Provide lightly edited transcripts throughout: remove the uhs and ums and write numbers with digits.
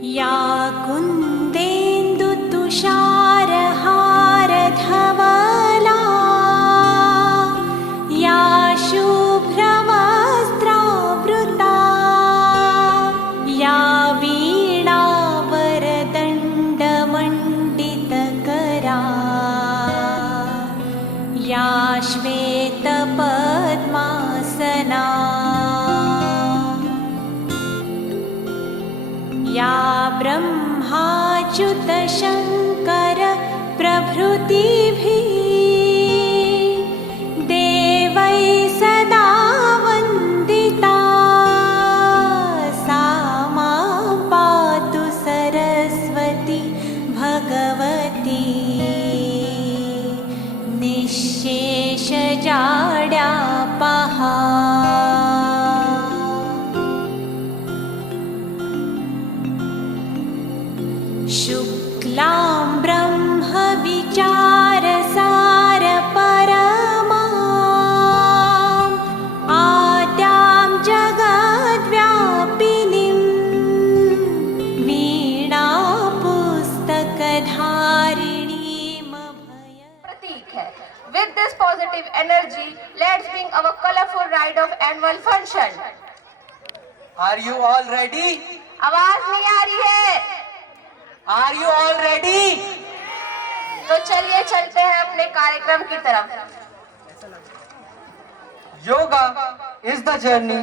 या कुन्देन्दुतुषारहारधवला या शुभ्रवस्त्रावृता या वीणावरदण्डमण्डितकरा या श्वेतपद्मासना या ब्रह्माच्युतशङ्कर प्रभृतिभिः देवैः सदा वन्दिता सा मां पातु सरस्वती भगवती निःशेषजाड्यापहा। शुक्लां ब्रह्मविचारसारपरमाम् आद्यां जगद्व्यापिनीं वीणापुस्तकधारिणीमभय। प्रतीक है। With this positive energy, let's bring our colorful ride of annual function. Are you all ready? आवाज नहीं आ रही है, Are you all ready? तो चलिए चलते हैं अपने कार्यक्रम की तरफ। Yoga is the journey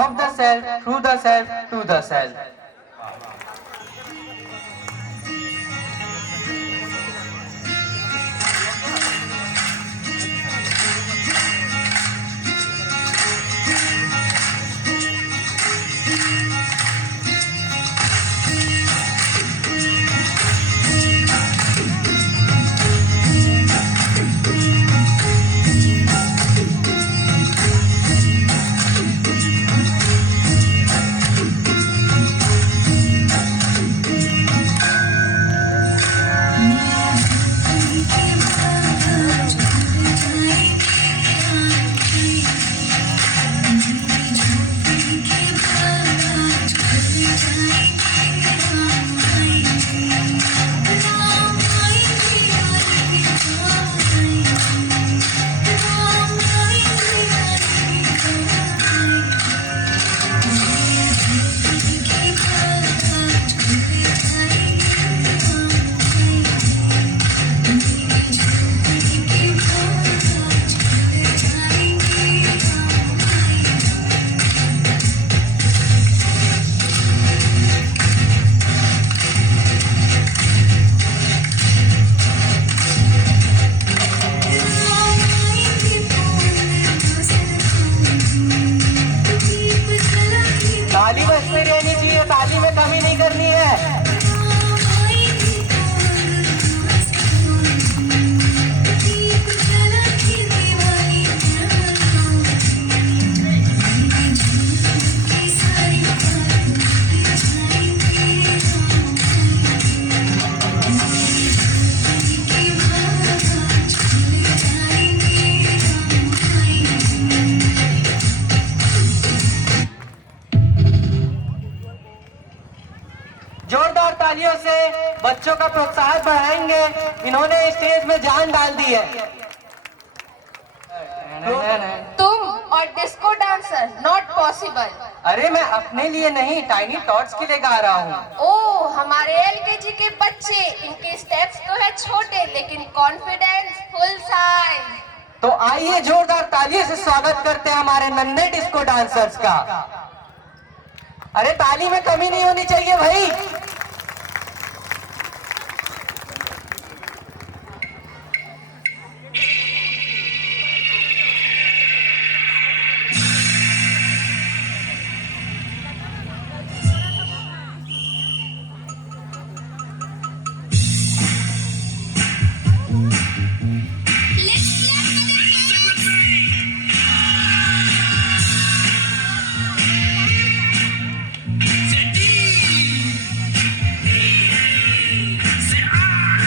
of the self through the self to the self. ताली बजती रहनी चाहिए, ताली में कमी नहीं करनी है। जोरदार तालियों से बच्चों का प्रोत्साहन बढ़ाएंगे। इन्होंने स्टेज में जान डाल दी है। तुम और डिस्को डांसर नॉट पॉसिबल। अरे मैं अपने लिए नहीं, टाइनी टॉट्स के लिए गा रहा हूँ। ओह, हमारे एलकेजी के बच्चे, इनके स्टेप्स तो है छोटे लेकिन कॉन्फिडेंस फुल साइज। तो आइए जोरदार तालियों से स्वागत करते हैं हमारे नन्हे डिस्को डांसर्स का। अरे ताली में कमी नहीं होनी चाहिए भाई।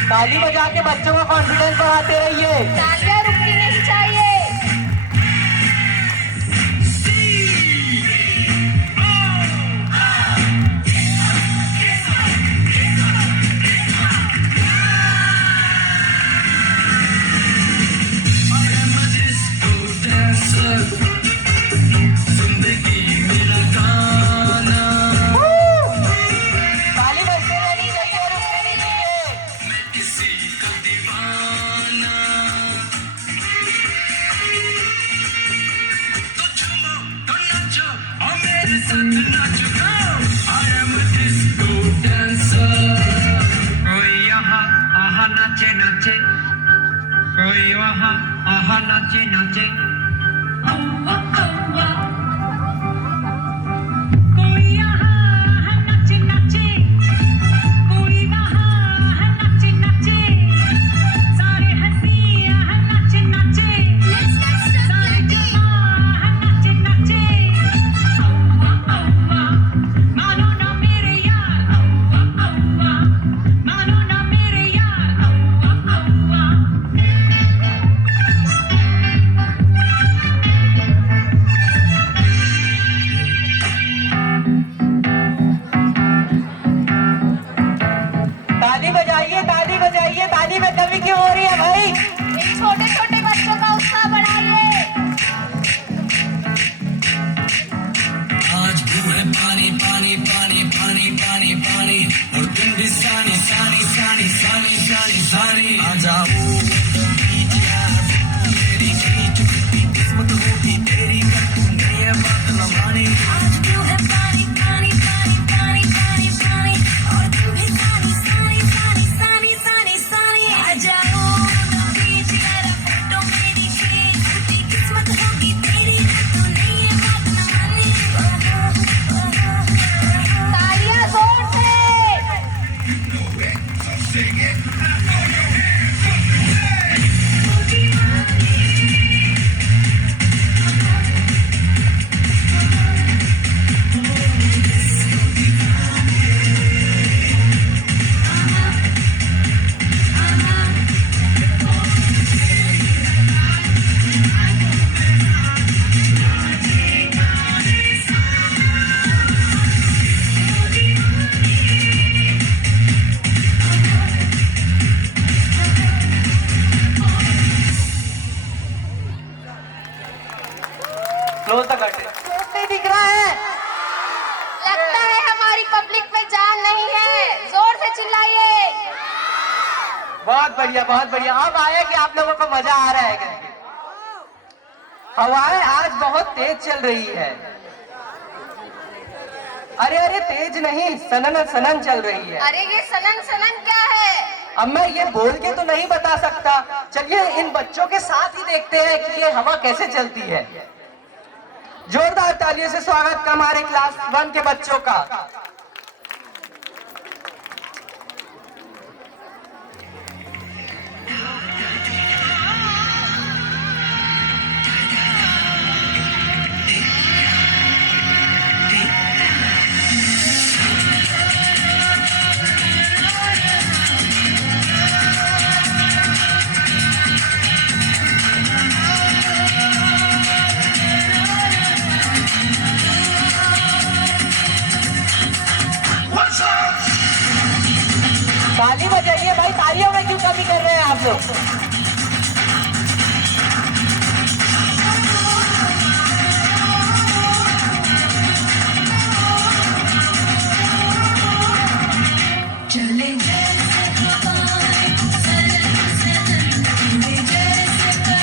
ताली बजा के बच्चों का कॉन्फिडेंस बढ़ाते रहिए। तालियां रुकनी नहीं चाहिए। साथ नाचो I am a disco dancer कोई यहाँ आहा नाचे नाचे कोई वहाँ आहा नाचे नाचे औवा औवा कोई यहाँ आहा नाचे नाचे कोई वहाँ नाचे नाचे सारे हंसी आहा नाचे नाचे सारे जवां नाचे नाचे औवा औवा मानो ना मेरे यार औवा औवा मानो ना मेरे यार औवा औवा ताली बजाइए ताली में कमी क्यों हो रही है भाई? इन छोटे छोटे बच्चों का उत्साह बढ़ाइए। आज भी है पानी पानी पानी पानी पानी पानी और तुम भी सानी सानी सानी सानी सानी सानी आ जाओ तेरी खींच की किस्मत होगी तेरी कटूंगी ये बात न मानी आज भी है पानी पानी पानी पानी पानी पानी और तुम भी सानी सानी सानी सानी सानी सानी आ जाओ बीच यारा फोटो मेरी खींच की किस्मत होगी तेरी कटूंगी ये बात न मानी तालियां जोर से। Close the curtain. नहीं दिख रहा है। लगता है हमारी पब्लिक में जान नहीं है, जोर से चिल्लाइए। बहुत बढ़िया अब आया कि आप लोगों को मजा आ रहा है करके। हवाएं आज बहुत तेज चल रही है। अरे तेज नहीं, सनन सनन चल रही है। अरे ये सनन सनन क्या है? अब मैं ये बोल के तो नहीं बता सकता। चलिए इन बच्चों के साथ ही देखते हैं कि ये हवा कैसे चलती है। जोरदार तालियों से स्वागत हमारे क्लास 1 के बच्चों का। ताली बजाइए भाई, तालियों में क्यों कमी कर रहे हैं आप लोग?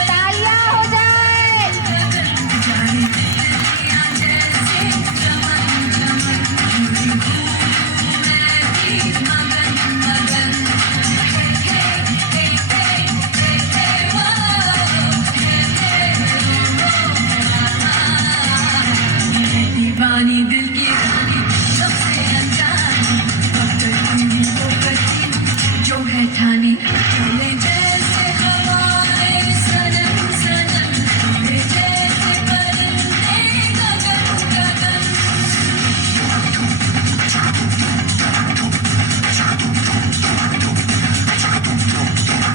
तालियां हो जाए। दीवानी दिल की रानी सबसे अनजानी वो करती जो है ठानी चले जैसे हवाएं सनम सनम चले जैसे परिंदे गगन गगन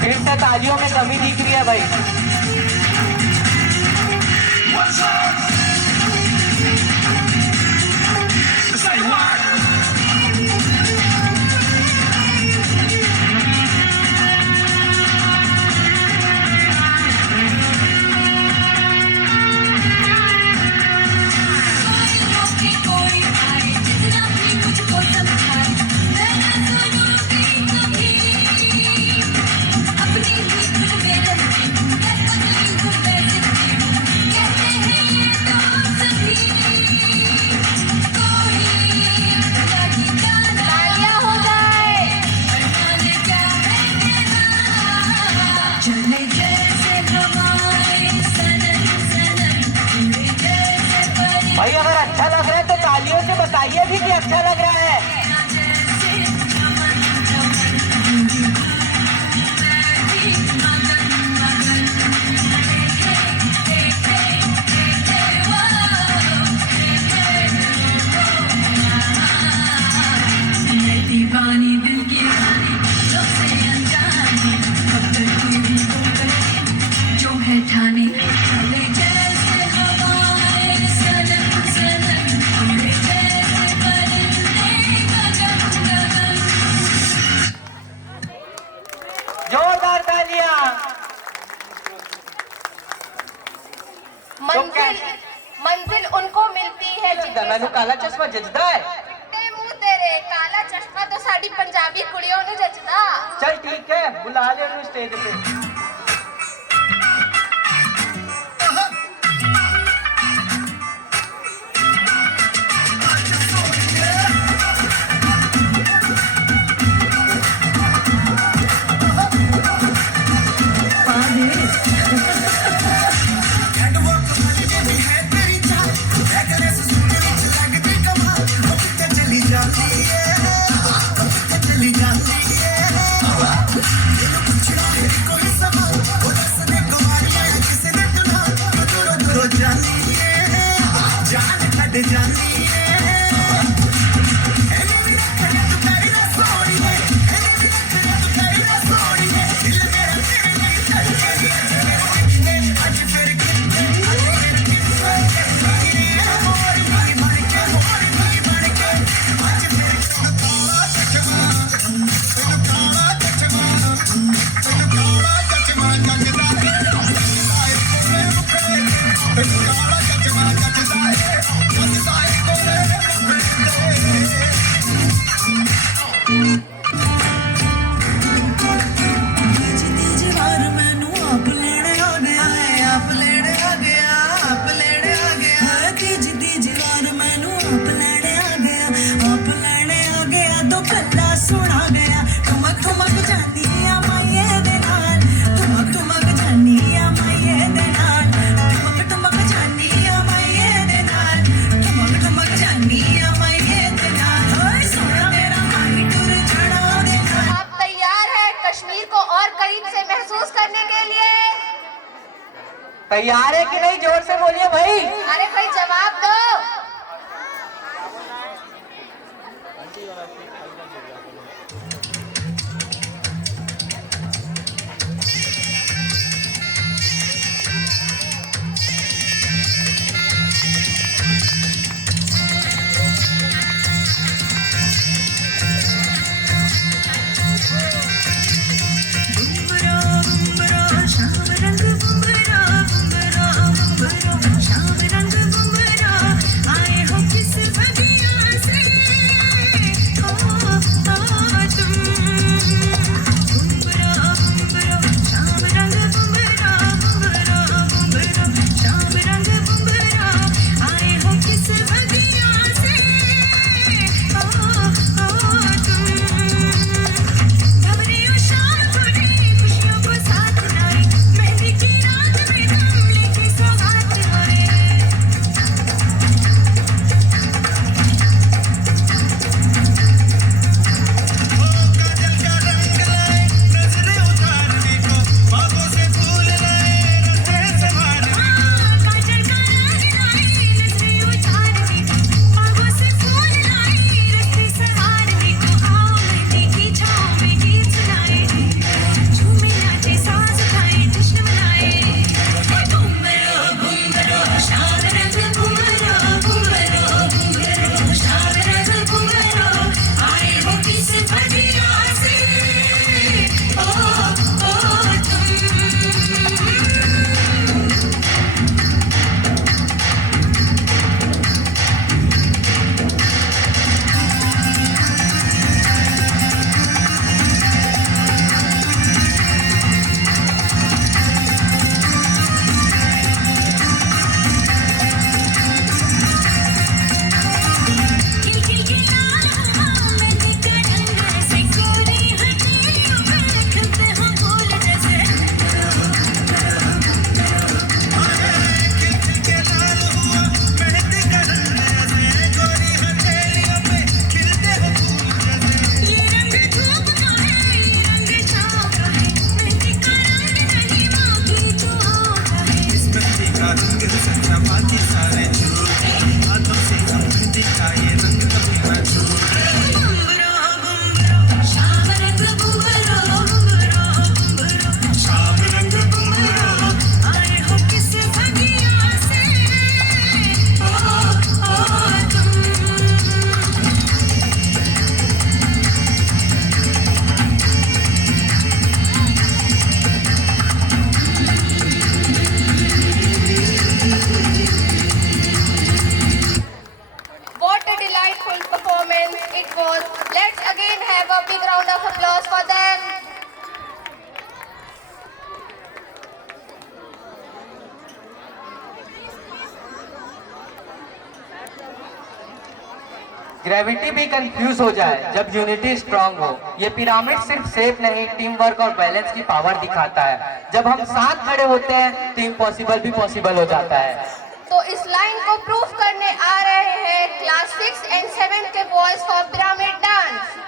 फिर से तालियों में कमी दिख रही है भाई। अपनी अच्छा लग रहा है। दीवानी दिल की रानी जो से अनजानी अब तक पूरी तो करे जो है ठानी चले जैसे हवाएं सनम सनम उड़े जैसे परिंदे गगन गगन। जोरदार तालियां। मंजिल मंजिल उनको मिलती है जिनके मैनू काला चश्मा जचदा है। ते मुंह तेरे काला चश्मा तो साड़ी पंजाबी कुड़ियों ने जचदा। चल ठीक है, बुला ले उन्हें स्टेज पे। तैयार है कि नहीं? जोर से बोलिए भाई। अरे भाई जवाब दो। आए हो किस बगिया से, ओ delightful performance it was. Let's again have a big round of applause for them. Gravity भी कंफ्यूज हो जाए जब यूनिटी स्ट्रांग हो। ये पिरामिड सिर्फ शेप नहीं, टीम वर्क और बैलेंस की पावर दिखाता है। जब हम साथ खड़े होते हैं तो इम्पॉसिबल भी पॉसिबल हो जाता है। तो इस लाइन को प्रूफ करने आ रहे हैं क्लास 6 एंड 7 के बॉयज फॉर पिरामिड डांस।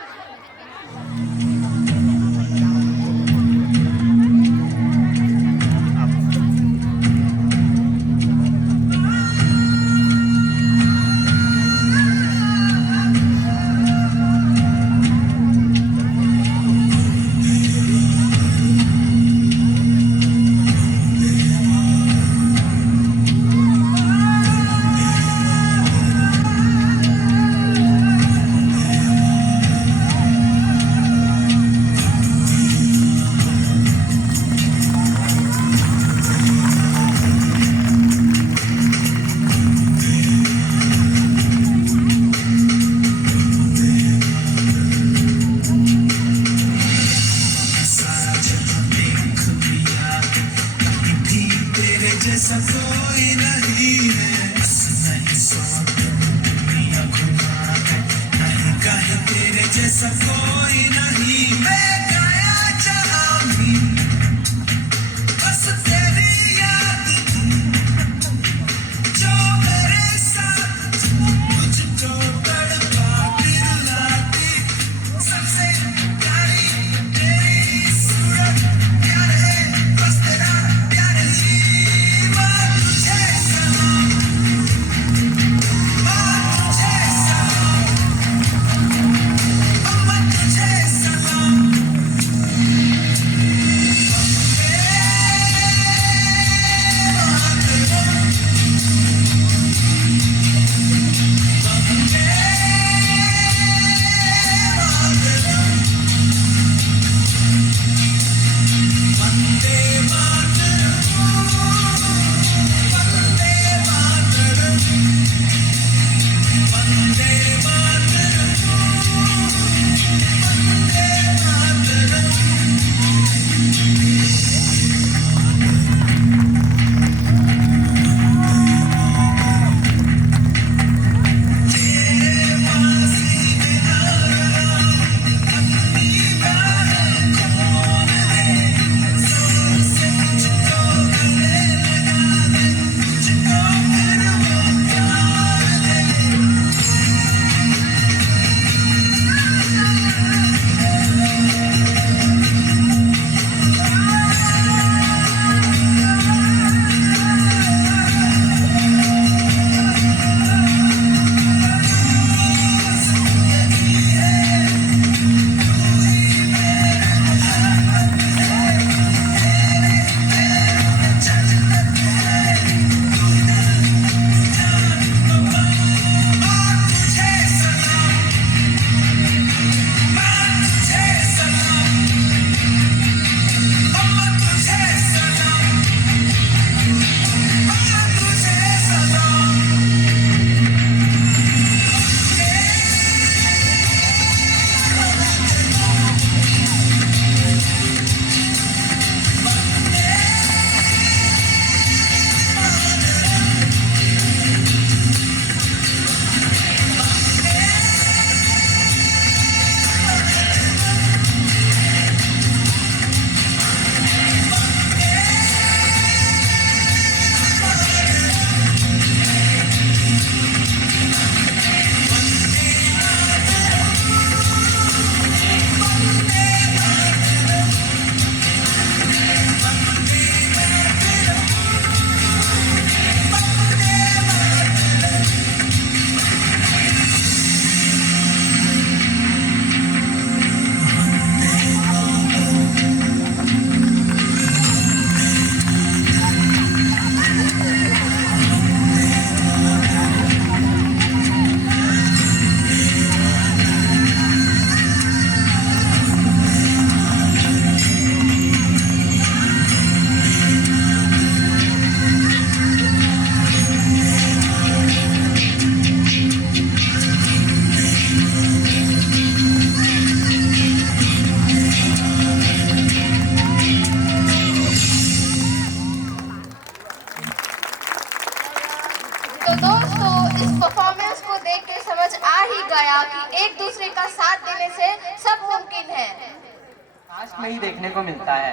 गया कि एक दूसरे का साथ देने से सब मुमकिन है। लास्ट में ही देखने को मिलता है।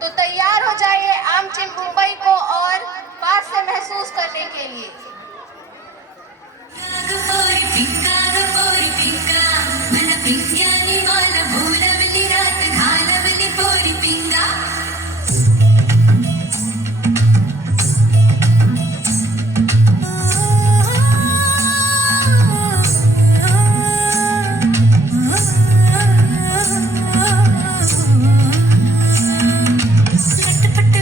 तो तैयार हो जाइए आम टीम मुंबई को और पास से महसूस करने के लिए। गपोरी पिंगा मन पिंग्यानी माला भूलवली रात घालवली पोरी पिंगा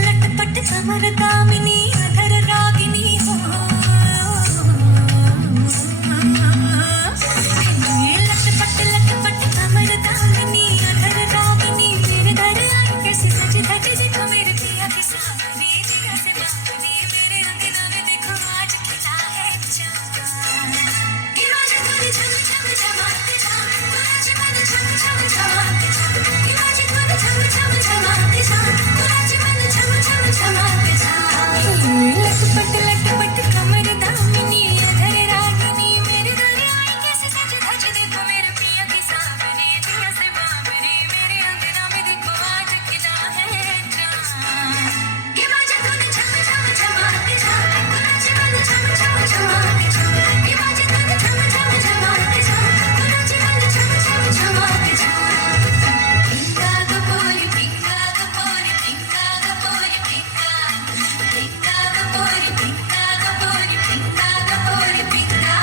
लटपट कमर दामिनी अधर रागिनी हो लटपट कमर दामिनी अधर रागिनी मेरे घर आई कैसे सज धज देखो मेरे पिया की सावरी जिया से बावरी मेरे अंगना में देखो आज खिला है चांद कि आज खुद झम झम झमाते चांद आज मन झम झम झमाते चांद कि आज खुद झम झम झमाते चांद आज मन झम झम झमाते चांद लटपट कमर दामिनी अधर रागिनी मेरे घर आई कैसे सज धज देखो मेरे पिया की सावरी जिया से बावरी मेरे अंगना में देखो आज खिला है चांद कि आज खुद झम झम झमाते चांद आज मन झम झम झमाते चांद कि आज खुद झम झम झमाते चांद आज मन झम झम झमाते चांद पिंगा गपोरी पिंगा गपोरी पिंगा गपोरी पिंगा पिंगा गपोरी पिंगा गपोरी पिंगा गपोरी पिंगा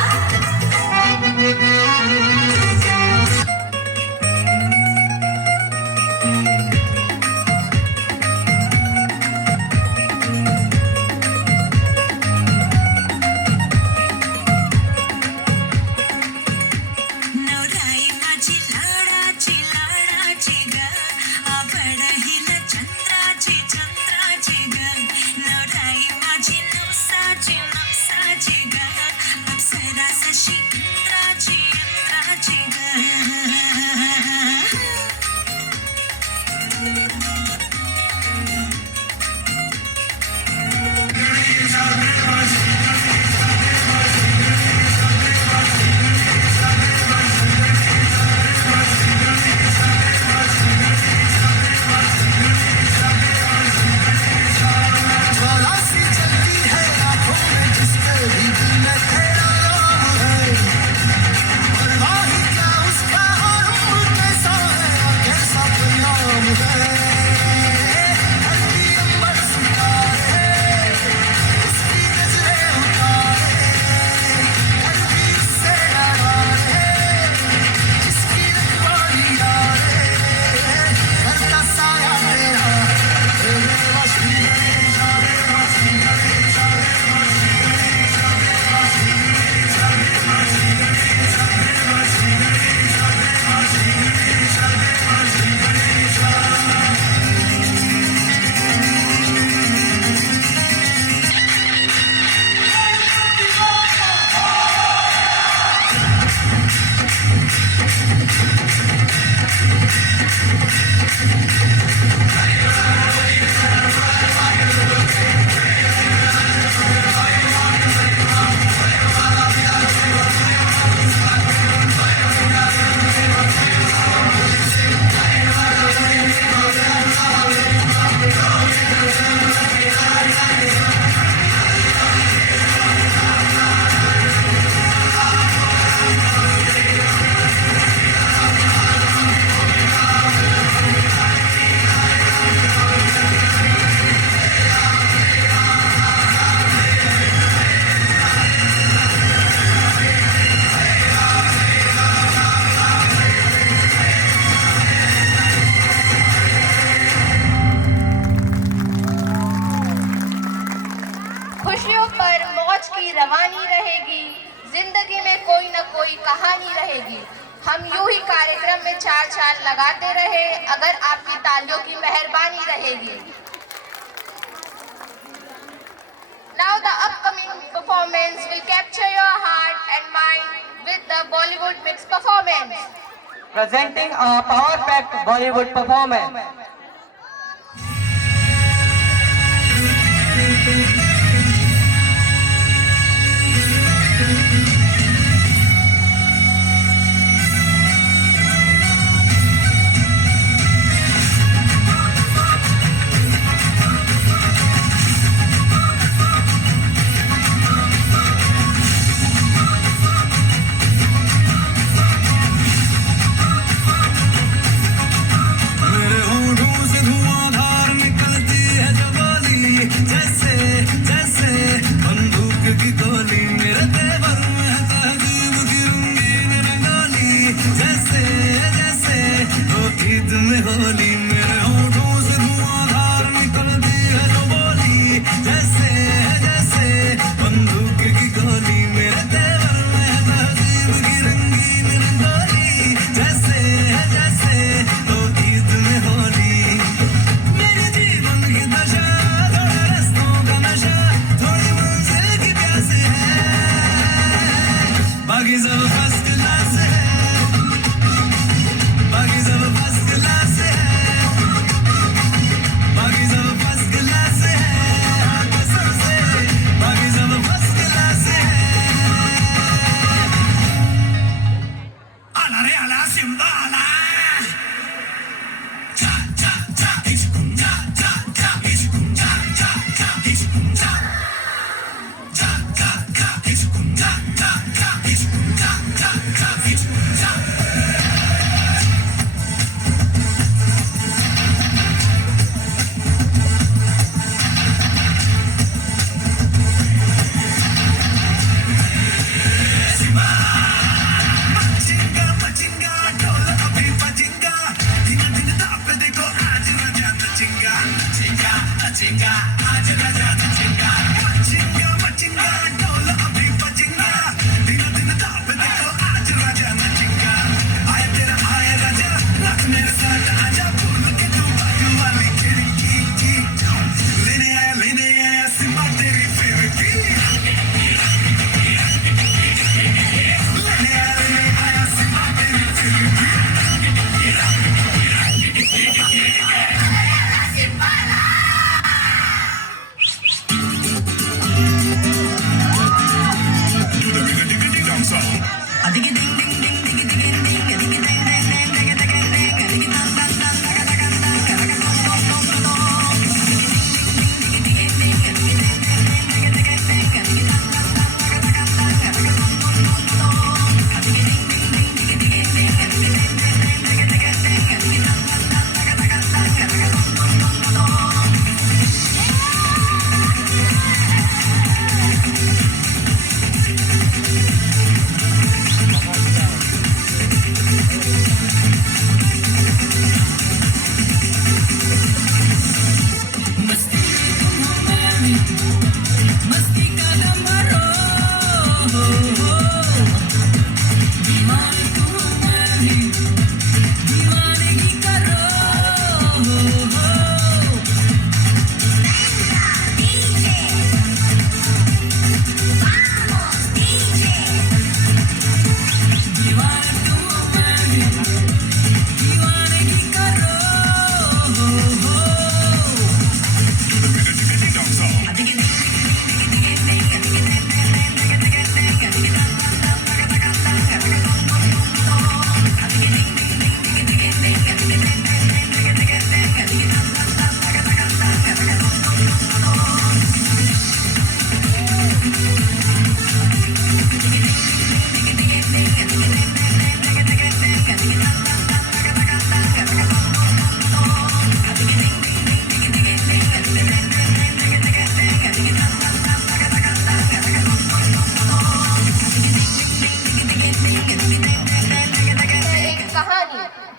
नवराई माझी लाडाची ग आवड हिला चंद्राची ग नवराई माझी नवसाची ग अप्सरा शशी इंद्राची ग ज्वाला सी जलती है आंखों में जिसके भी दिल में तेरा नाम है। परवाह ही क्या उसका उम्र कैसा है और कैसा परिणाम है। धरती अंबर सितारे उसकी नजरें उतारे धरती उससे नाराज है जिसकी रखवाली यारे करता साया तेरा तेरे वश खुशियों पर मौज की रवानी रहेगी, जिंदगी में कोई न कोई कहानी रहेगी। हम यूं ही कार्यक्रम में चार चांद लगाते रहे अगर आपकी तालियों की मेहरबानी रहेगी। Now the upcoming performance will capture your heart and mind with the Bollywood mix performance. Presenting a power-packed Bollywood performance. रंगीन रंगोली, जैसे है जैसे तो ईद में होली। मेरे जीवन की दशा, थोड़ा रस्तों का नशा, थोड़ी मंजिल की प्यास है, बाकी सब फर्स्ट क्लास है, बाकी सब फर्स्ट क्लास है, बाकी सब फर्स्ट क्लास है, हाँ कसम से बाकी सब फर्स्ट क्लास है। आला रे आला सिम्बा आला, चा चा चा इश्कुम चा चा चा इश्कुम चा चा चा इश्कुम चा चा चा चा इश्कुम चा चा चा इश्कुम चा चा चा इश्कुम चा। मचिंगा मचिंगा ढोल अभी बजिंगा, दिन दिन ताप देखो आज राजा नचिंगा, नचिंगा नचिंगा आज राजा नचिंगा। मचिंगा मचिंगा ढोल अभी बजिंगा, दिन दिन ताप देखो आज राजा नचिंगा। आया तेरा आया राजा, नाच मेरे साथ आजा, खोल के तू बाजू वाली खिड़की की, लेने आया सिम्बा तेरी फिरकी, लेने आया सिम्बा तेरी फिरकी।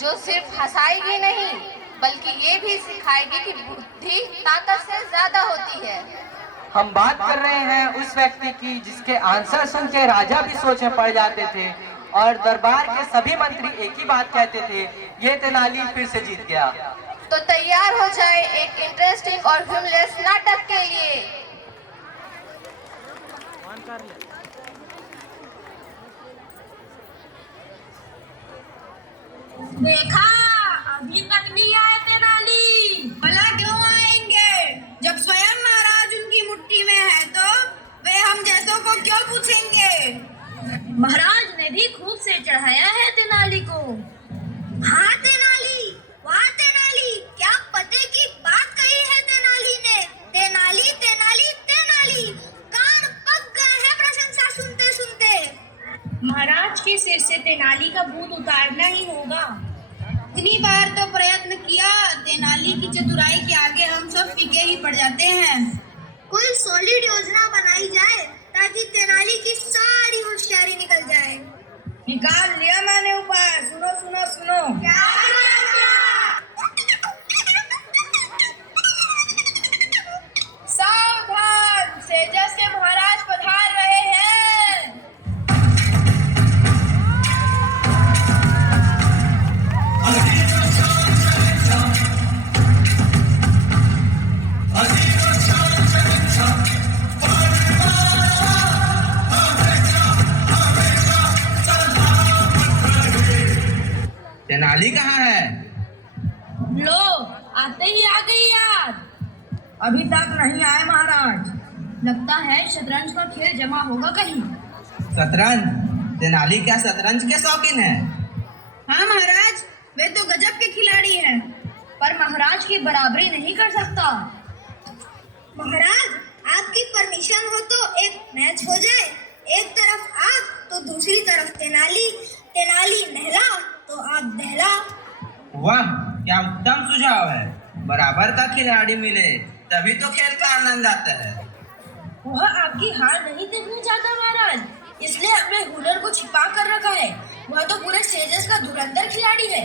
जो सिर्फ हंसाएगी नहीं बल्कि ये भी सिखाएगी कि बुद्धि ताकत से ज्यादा होती है। हम बात कर रहे हैं उस व्यक्ति की जिसके आंसर सुन के राजा भी सोच में पड़ जाते थे और दरबार के सभी मंत्री एक ही बात कहते थे, ये तेनाली फिर से जीत गया। तो तैयार हो जाए एक इंटरेस्टिंग और ह्यूमरस नाटक के लिए। देखा, अभी तक नहीं आए तेनाली। भला क्यों आएंगे? जब स्वयं महाराज उनकी मुट्ठी में है तो वे हम जैसों को क्यों पूछेंगे? महाराज ने भी खूब से चढ़ाया है तेनाली को। हाँ तेनाली, वाह तेनाली, क्या पते की बात कही है तेनाली ने। तेनाली तेनाली तेनाली, कान पक गए हैं प्रशंसा सुनते सुनते। महाराज के सिर से तेनाली का भूत उतारना ही होगा। इतनी बार तो प्रयत्न किया, तेनाली की चतुराई के आगे हम सब फीके ही पड़ जाते हैं। कोई सॉलिड योजना बनाई जाए ताकि तेनाली की सारी होशियारी निकल जाए। निकाल लिया मैंने उपाय, सुनो सुनो सुनो। क्या? सावधान, सेजा से महाराज पधार रहे हैं। तेनाली कहाँ है? लो, आते ही आ गई याद। अभी तक नहीं आए महाराज। लगता है शतरंज का खेल जमा होगा कहीं। शतरंज? तेनाली क्या शतरंज के शौकीन है? हाँ महाराज, वे तो गजब के खिलाड़ी हैं, पर महाराज की बराबरी नहीं कर सकता। महाराज, आपकी परमिशन हो तो एक मैच हो जाए। एक तरफ आप तो दूसरी तरफ तेनाली, तेनाली नहला तो आप दहला। वाह, क्या उत्तम सुझाव है। बराबर का खिलाड़ी मिले तभी तो खेल का आनंद आता है। वह आपकी हार नहीं देखना चाहता महाराज, इसलिए अपने हुनर को छिपा कर रखा है। वह तो पूरे सेजस का धुरंधर खिलाड़ी है।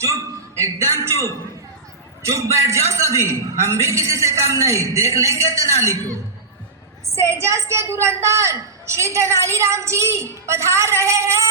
चुप, एकदम चुप। चुप बैठ जाओ सभी, हम भी किसी से कम नहीं, देख लेंगे तेनाली को। सेजस के धुरंधर श्री तेनाली राम जी पधार रहे हैं।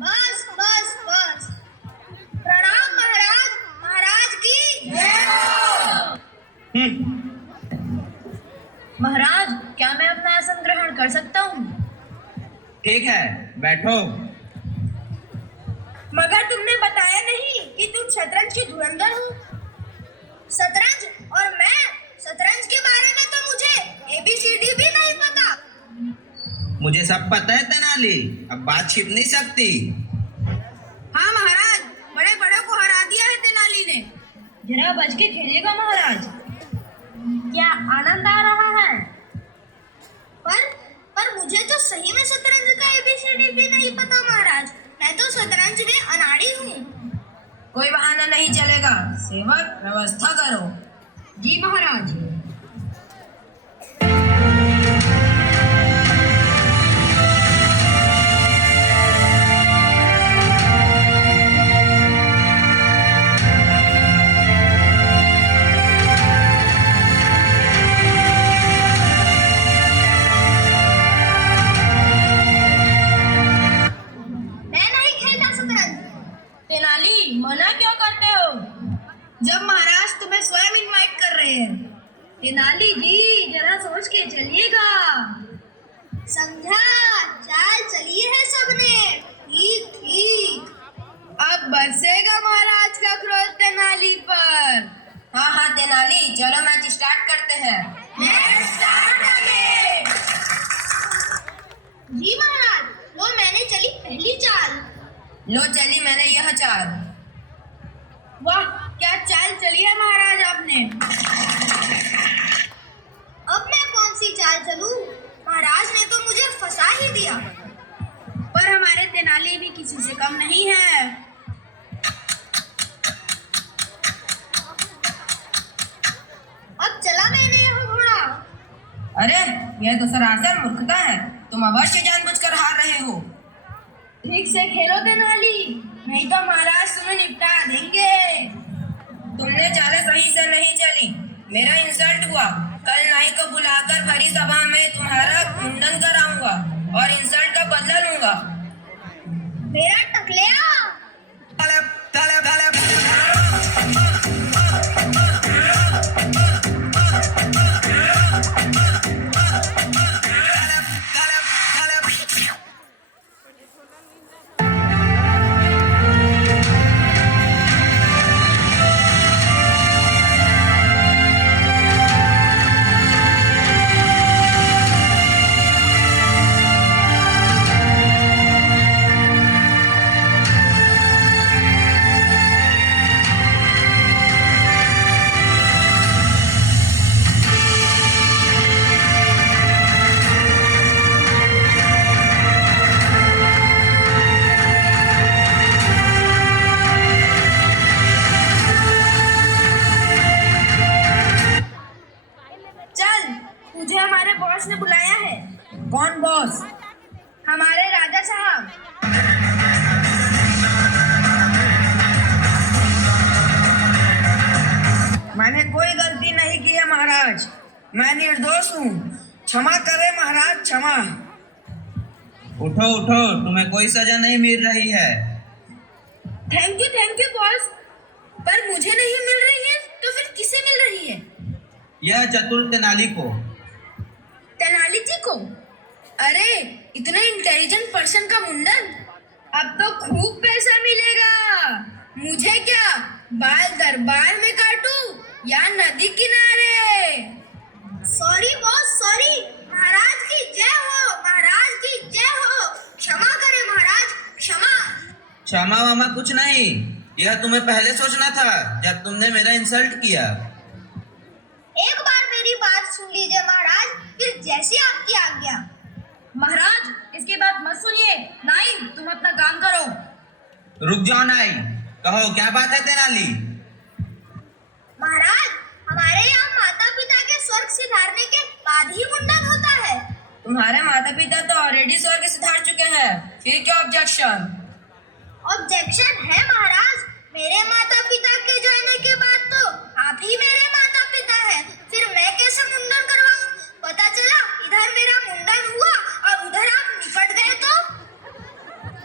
बस बस बस। प्रणाम महाराज, महाराज की महाराज, क्या मैं अपना आसन ग्रहण कर सकता हूँ? ठीक है, बैठो। मगर तुमने बताया नहीं कि तुम शतरंज की धुरंधर हो। शतरंज और मैं, शतरंज के बारे में तो मुझे ABCD भी नहीं पता। मुझे सब पता है तेनाली, अब बात छिप नहीं सकती। हाँ महाराज, बड़े बड़े को हरा दिया है तेनाली ने। जरा बच के खेलिएगा महाराज। क्या आनंद आ रहा है? पर मुझे तो सही में शतरंज का ABCD भी नहीं पता महाराज। मैं तो शतरंज में अनाड़ी हूँ। कोई बहाना नहीं चलेगा, सेवक व्यवस्था करो। जी महाराज। तेनाली, मना क्यों करते हो? जब महाराज तुम्हें स्वयं इनवाइट कर रहे हैं। तेनाली जी, जरा सोच के चलिएगा। समझा, चाल चली है सबने। ठीक ठीक। अब बरसेगा महाराज का क्रोध तेनाली पर। हाँ हाँ तेनाली, चलो मैच स्टार्ट करते हैं। जी महाराज, लो मैंने चली पहली चाल। लो चली मैंने यह चाल। वाह, क्या चाल चली है महाराज आपने। अब मैं कौन सी चाल चलूं? महाराज ने तो मुझे फंसा ही दिया। पर हमारे तेनाली भी किसी से कम नहीं है। अब चला मैंने यह घोड़ा। अरे, यह तो सरासर मूर्खता है। तुम अवश्य जानबूझकर हार रहे हो। ठीक से खेलो तेनाली, नहीं तो महाराज तुम्हें निपटा देंगे। तुमने चालें सही से नहीं चली, मेरा इंसल्ट हुआ। कल नाई को बुलाकर भरी सभा में तुम्हारा मुंडन कराऊंगा और इंसल्ट का बदला लूंगा। मेरा टकलिया तुझे हमारे बॉस ने बुलाया है। कौन बॉस? हमारे राजा साहब। मैंने कोई गलती नहीं की है महाराज, मैं निर्दोष हूँ। क्षमा करें महाराज, क्षमा। उठो उठो, तुम्हें कोई सजा नहीं मिल रही है। Thank you boss. पर मुझे नहीं मिल रही है तो फिर किसे मिल रही है? यह चतुर तेनाली को। तेनाली जी को? अरे इतने इंटेलिजेंट पर्सन का मुंडन, अब तो खूब पैसा मिलेगा। मुझे क्या बाल दरबार में काटूं या नदी किनारे? Sorry boss, sorry. महाराज की जय हो, महाराज की जय हो। क्षमा करें महाराज, क्षमा। क्षमा वामा कुछ नहीं, यह तुम्हें पहले सोचना था जब तुमने मेरा इंसल्ट किया। एक बार मेरी बात सुन लीजिए महाराज, फिर जैसी आपकी आज्ञा। महाराज इसकी बात मत सुनिए। नहीं, तुम अपना काम करो। रुक जाओ नाई, कहो क्या बात है तेनाली? महाराज हमारे यहाँ माता पिता के स्वर्ग सिधारने के बाद ही मुंडन होता है। तुम्हारे माता पिता तो ऑलरेडी स्वर्ग सिधार चुके हैं, फिर क्या ऑब्जेक्शन? ऑब्जेक्शन है महाराज। मेरे माता पिता के जाने के बाद तो आप ही मेरे माता पिता हैं। फिर मैं कैसे मुंडन करवाऊं? पता चला इधर मेरा मुंडन हुआ और उधर आप निपट गए तो।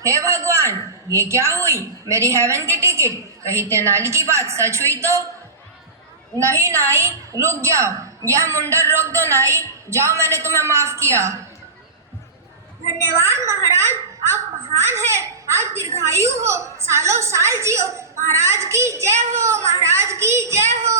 हे भगवान, ये क्या हुई? मेरी हेवन की टिकट, कहीं तेनाली की बात सच हुई तो? नहीं नाई, रुक जाओ, यह मुंडन रोक दो नाई। जाओ, मैंने तुम्हें माफ किया। धन्यवाद महाराज, आप महान हैं। आप दीर्घायु हो, सालों साल जियो। महाराज की जय हो, महाराज की जय हो।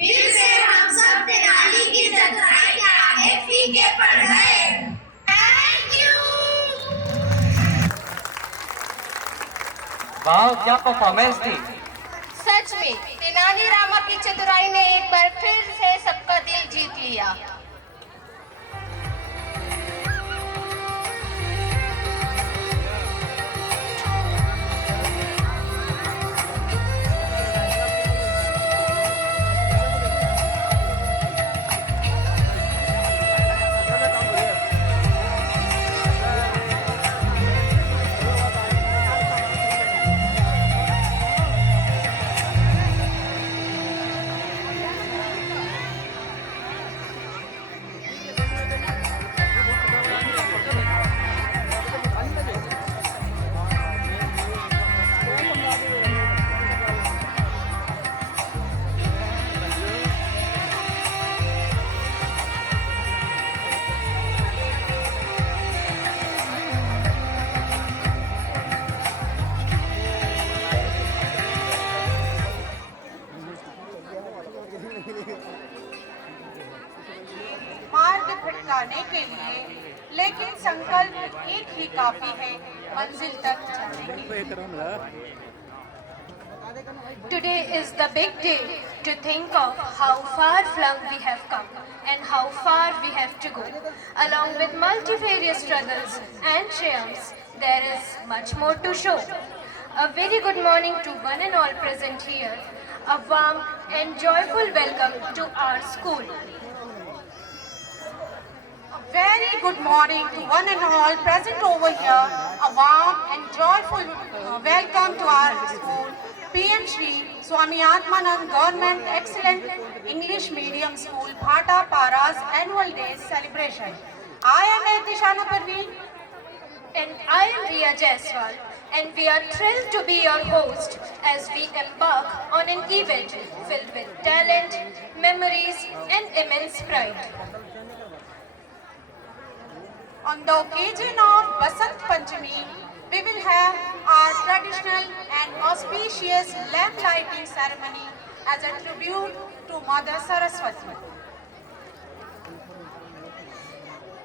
फिर से हम सब तेनाली की चतुराई के आगे फीके पड़ गए। Thank you. वाह, क्या परफॉर्मेंस थी। सच में तेनाली रामा की चतुराई ने एक बार फिर से सबका दिल जीत लिया। मार्ग भटकाने के लिए, लेकिन संकल्प एक ही काफी है मंजिल तक जाने के लिए। Today is the big day to think of how far flung we have come and how far we have to go. Along with multifarious struggles and triumphs, there is much more to show. A very good morning to one and all present here. A warm and joyful welcome to our school. Very good morning to one and all present over here. A warm and joyful welcome to our school, PM Shri Swami Atmanand Government Excellent English Medium School, Bhata Para's Annual Day celebration. I am Dishana Parveen. And I am Riya Jaiswal, and we are thrilled to be your host as we embark on an event filled with talent, memories, and immense pride. On the occasion of Basant Panchami, we will have our traditional and auspicious lamp lighting ceremony as a tribute to Mother Saraswati.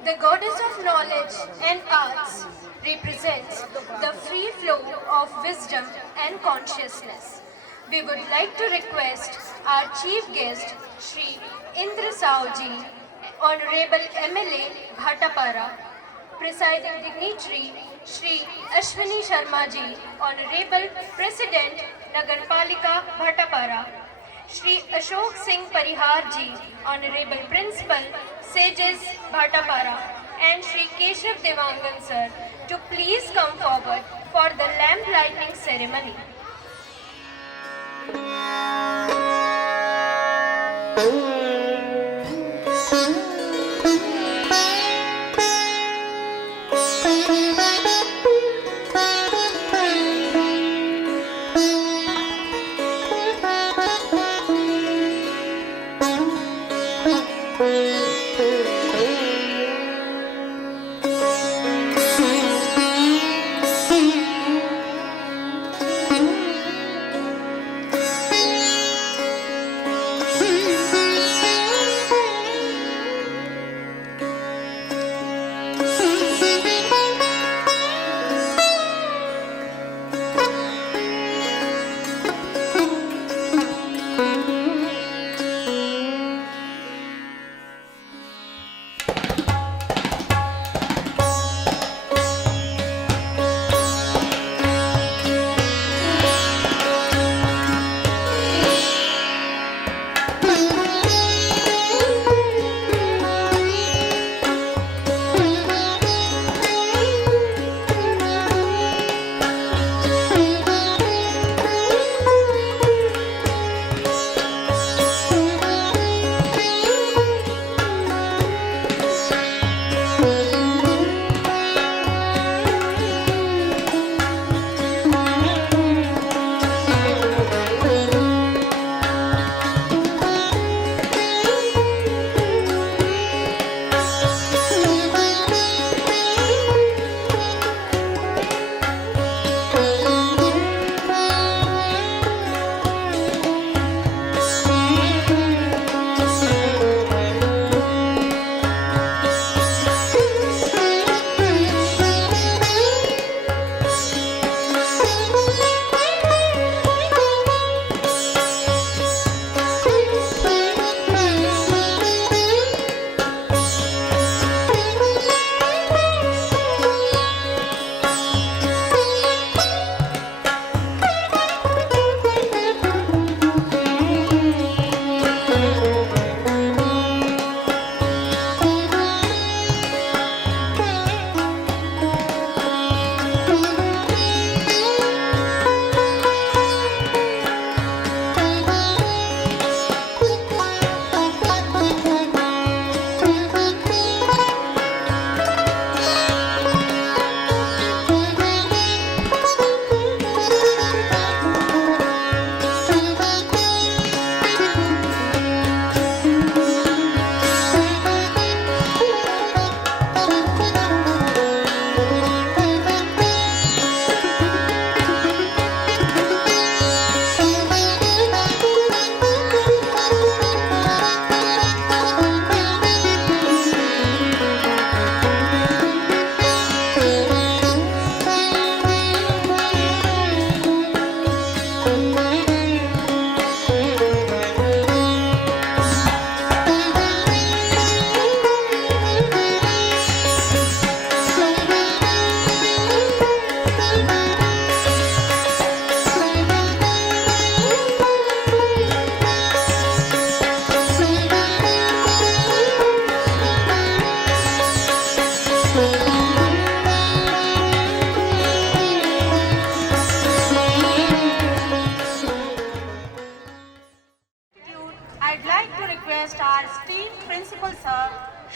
The goddess of knowledge and arts represents the free flow of wisdom and consciousness. We would like to request our chief guest, Shri Indra Saoji, Honorable MLA Bhatapara, Presiding Dignitary Shri Ashwini Sharma ji, Honorable President Nagarpalika Bhatapara, Shri Ashok Singh Parihar ji, Honorable Principal Sages Bhatapara, and Shri Keshav Devangan sir to please come forward for the lamp lighting ceremony.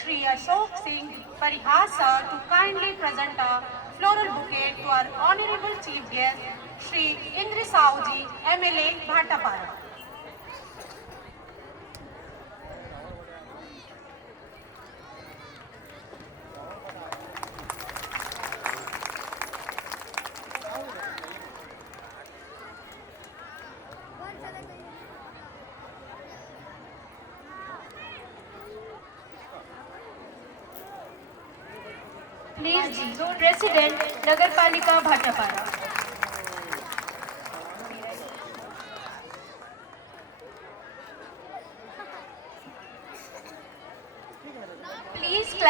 Shri Ashok Singh Parihar sir to kindly present a floral bouquet to our honorable chief guest Shri Indra Saoji MLA Bhatapara. Please, Ji, President Nagarpalika Bhatapara.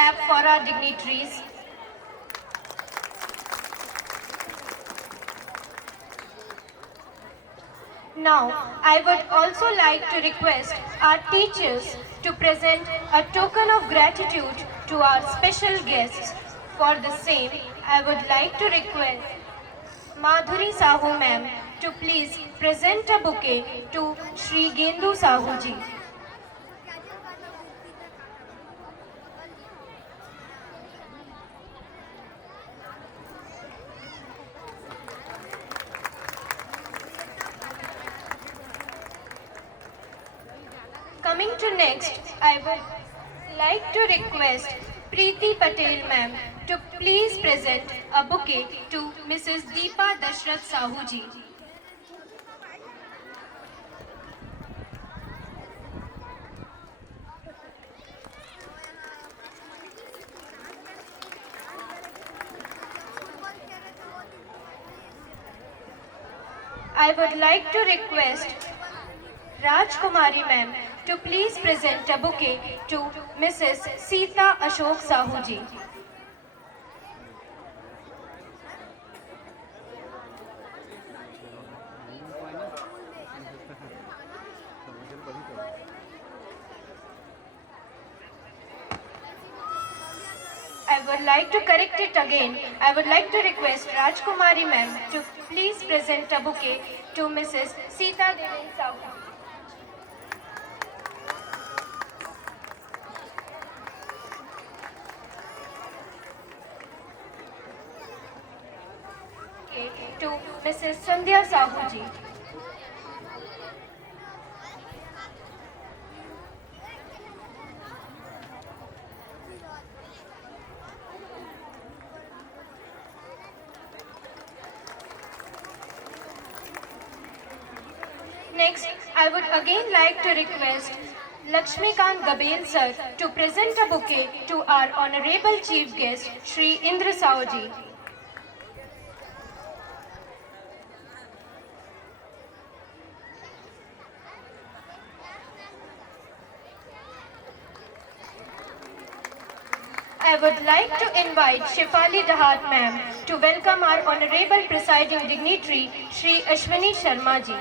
clap for our dignitaries. Now, I would also like to request our teachers to present a token of gratitude to our special guests. For the same, I would like to request Madhuri Sahu ma'am to please present a bouquet to Shri Gendu Sahu ji. Coming to next, I would like to request Preeti Patel ma'am to please present a bouquet to Mrs. Deepa Dashrath Sahu ji. I would like to request Rajkumari ma'am to please present a bouquet to Mrs. Sita Ashok Sahu ji. I would like to correct it again. I would like to request Rajkumari ma'am to please present a bouquet to Mrs. Sita Devi Sahu. To Mrs. Sandhya Sahu ji. Next, I would again like to request Lakshmikant Gabel sir to present a bouquet to our honorable chief guest Shri Indra Sahu ji. I would like to invite Shefali Dahat ma'am to welcome our honorable presiding dignitary Shri Ashwini Sharma ji.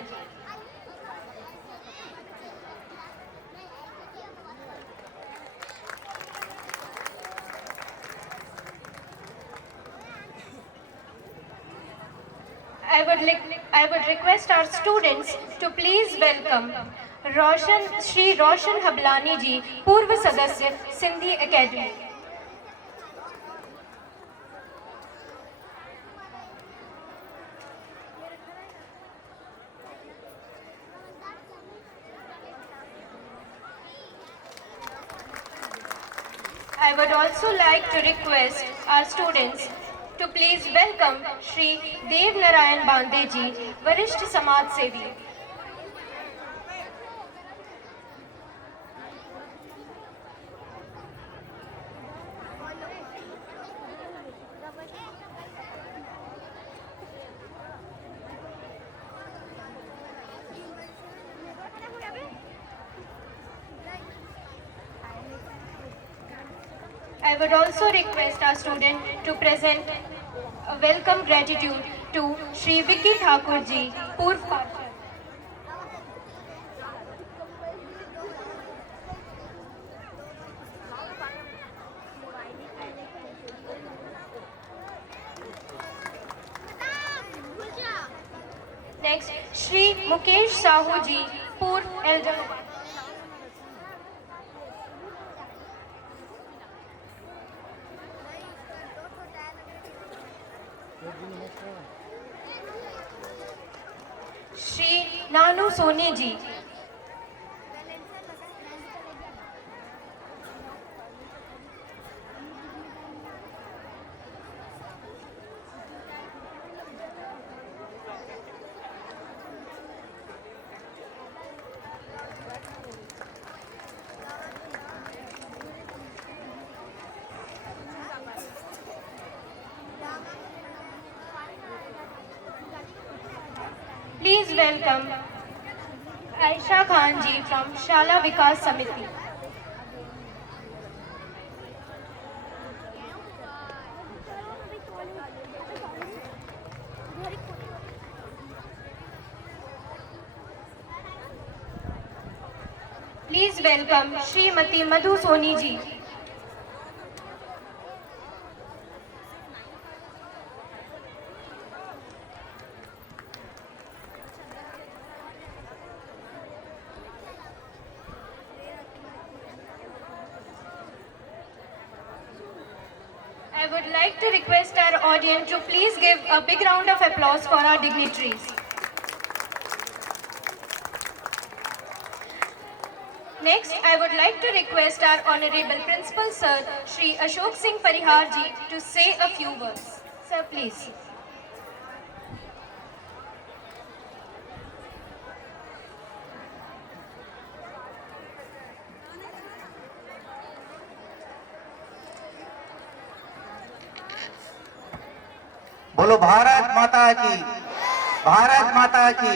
I would request our students to please welcome Shri Roshan Hablani ji, Purva Sadasya, Sindhi Academy. I would also like to request our students to please welcome Shri Dev Narayan Bande ji, Varisht Samaj Sevi. I would also request our student to present a welcome gratitude to Shri Vicky Thakur ji, Purv Parshad. Next, Shri Mukesh Sahu ji, Purv Elder. Shri Nanu Soni ji. Please welcome Aisha Khan ji from Shala Vikas Samiti. Please welcome Srimati Madhu Soni ji. I would like to request our audience to please give a big round of applause for our dignitaries. Next, I would like to request our Honorable Principal Sir, Shri Ashok Singh Parihar ji, to say a few words. Sir, please. बोलो भारत माता की, भारत माता की।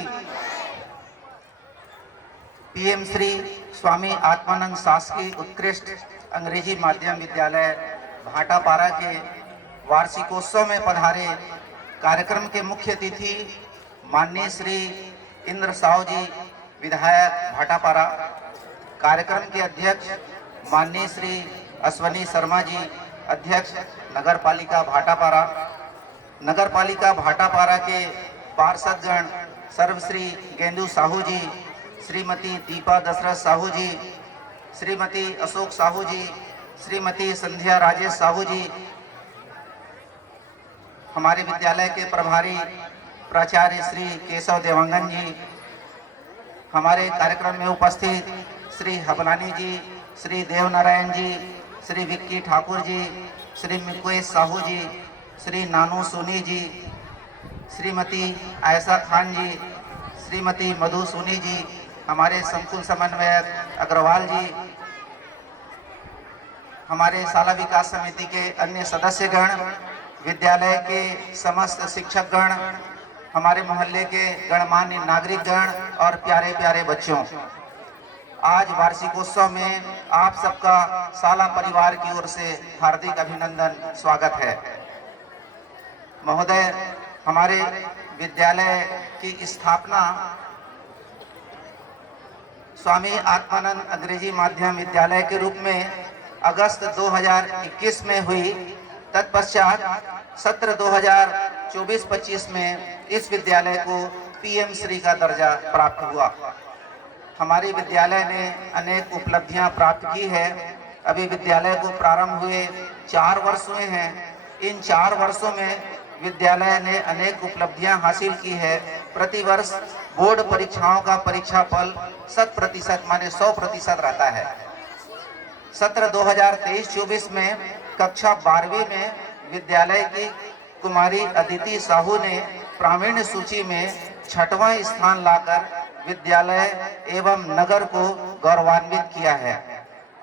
PM Shri Swami Atmanand शासकीय उत्कृष्ट अंग्रेजी माध्यम विद्यालय भाटापारा के वार्षिकोत्सव में पधारे कार्यक्रम के मुख्य अतिथि माननीय श्री इंद्र साहू जी, विधायक भाटापारा। कार्यक्रम के अध्यक्ष माननीय श्री अश्वनी शर्मा जी, अध्यक्ष नगर पालिका भाटापारा। नगर पालिका भाटापारा के पार्षदगण सर्वश्री गेंदू साहू जी, श्रीमती दीपा दशरथ साहू जी, श्रीमती अशोक साहू जी, श्रीमती संध्या राजेश साहू जी, हमारे विद्यालय के प्रभारी प्राचार्य श्री केशव देवांगन जी, हमारे कार्यक्रम में उपस्थित श्री हबलानी जी, श्री देवनारायण जी, श्री विक्की ठाकुर जी, श्री मुकेश साहू जी, श्री नानू सोनी जी, श्रीमती आयशा खान जी, श्रीमती मधु सोनी जी, हमारे संकुल समन्वयक अग्रवाल जी, हमारे शाला विकास समिति के अन्य सदस्यगण, विद्यालय के समस्त शिक्षकगण, हमारे मोहल्ले के गणमान्य नागरिकगण और प्यारे प्यारे बच्चों, आज वार्षिकोत्सव में आप सबका शाला परिवार की ओर से हार्दिक अभिनंदन, स्वागत है। महोदय, हमारे विद्यालय की स्थापना स्वामी आत्मानंद अंग्रेजी माध्यम विद्यालय के रूप में अगस्त 2021 में हुई। तत्पश्चात सत्र 2024-25 में इस विद्यालय को पीएम श्री का दर्जा प्राप्त हुआ। हमारे विद्यालय ने अनेक उपलब्धियां प्राप्त की है। अभी विद्यालय को प्रारंभ हुए 4 वर्ष हुए हैं। इन 4 वर्षों में विद्यालय ने अनेक उपलब्धियां हासिल की है। प्रतिवर्ष बोर्ड परीक्षाओं का परीक्षा फल 100% माने 100% रहता है। सत्र 2023-24 में कक्षा 12वीं में विद्यालय की कुमारी अदिति साहू ने प्रावीण्य सूची में 6वां स्थान लाकर विद्यालय एवं नगर को गौरवान्वित किया है।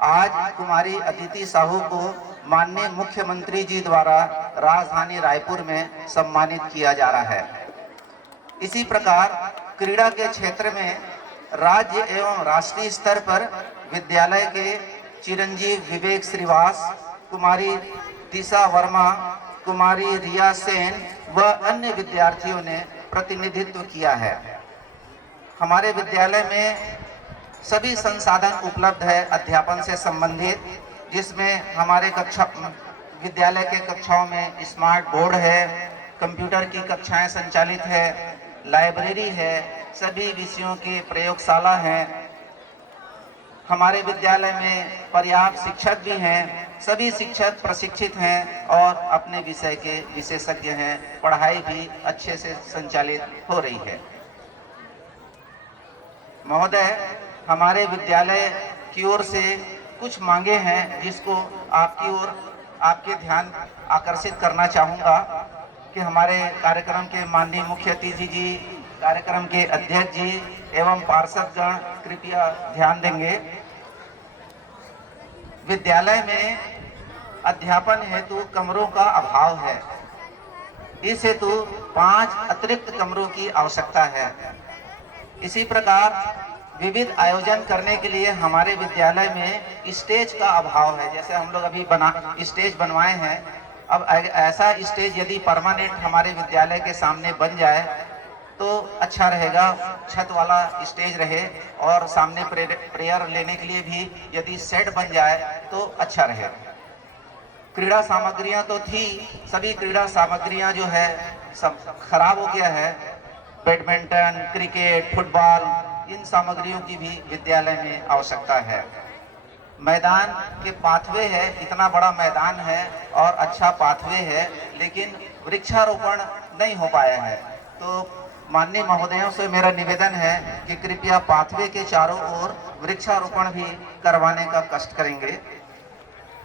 आज कुमारी अदिति साहू को माननीय मुख्यमंत्री जी द्वारा राजधानी रायपुर में सम्मानित किया जा रहा है। इसी प्रकार क्रीड़ा के क्षेत्र में राज्य एवं राष्ट्रीय स्तर पर विद्यालय के चिरंजीव विवेक श्रीवास, कुमारी दिशा वर्मा, कुमारी रिया सेन व अन्य विद्यार्थियों ने प्रतिनिधित्व किया है। हमारे विद्यालय में सभी संसाधन उपलब्ध है अध्यापन से संबंधित, जिसमें हमारे विद्यालय के कक्षाओं में स्मार्ट बोर्ड है, कंप्यूटर की कक्षाएं संचालित है, लाइब्रेरी है, सभी विषयों की प्रयोगशाला है। हमारे विद्यालय में पर्याप्त शिक्षक भी हैं, सभी शिक्षक प्रशिक्षित हैं और अपने विषय के विशेषज्ञ हैं। पढ़ाई भी अच्छे से संचालित हो रही है। महोदय, हमारे विद्यालय की ओर से कुछ मांगे हैं जिसको आपकी ओर आपके ध्यान आकर्षित करना चाहूँगा कि हमारे कार्यक्रम के माननीय मुख्य अतिथि जी, कार्यक्रम के अध्यक्ष जी एवं पार्षदगण कृपया ध्यान देंगे। विद्यालय में अध्यापन हेतु कमरों का अभाव है। इस हेतु 5 अतिरिक्त कमरों की आवश्यकता है। इसी प्रकार विविध आयोजन करने के लिए हमारे विद्यालय में स्टेज का अभाव है। जैसे हम लोग अभी स्टेज बनवाए हैं, अब ऐसा स्टेज यदि परमानेंट हमारे विद्यालय के सामने बन जाए तो अच्छा रहेगा, छत वाला स्टेज रहे और सामने प्रेयर लेने के लिए भी यदि सेट बन जाए तो अच्छा रहेगा। क्रीड़ा सामग्रियां तो थी, सभी क्रीड़ा सामग्रियां जो है सब खराब हो गया है। बैडमिंटन, क्रिकेट, फुटबॉल, इन सामग्रियों की भी विद्यालय में आवश्यकता है। मैदान के पाथवे है, इतना बड़ा मैदान है और अच्छा पाथवे है, लेकिन वृक्षारोपण नहीं हो पाया है। तो माननीय महोदयों से मेरा निवेदन है कि कृपया पाथवे के चारों ओर वृक्षारोपण भी करवाने का कष्ट करेंगे।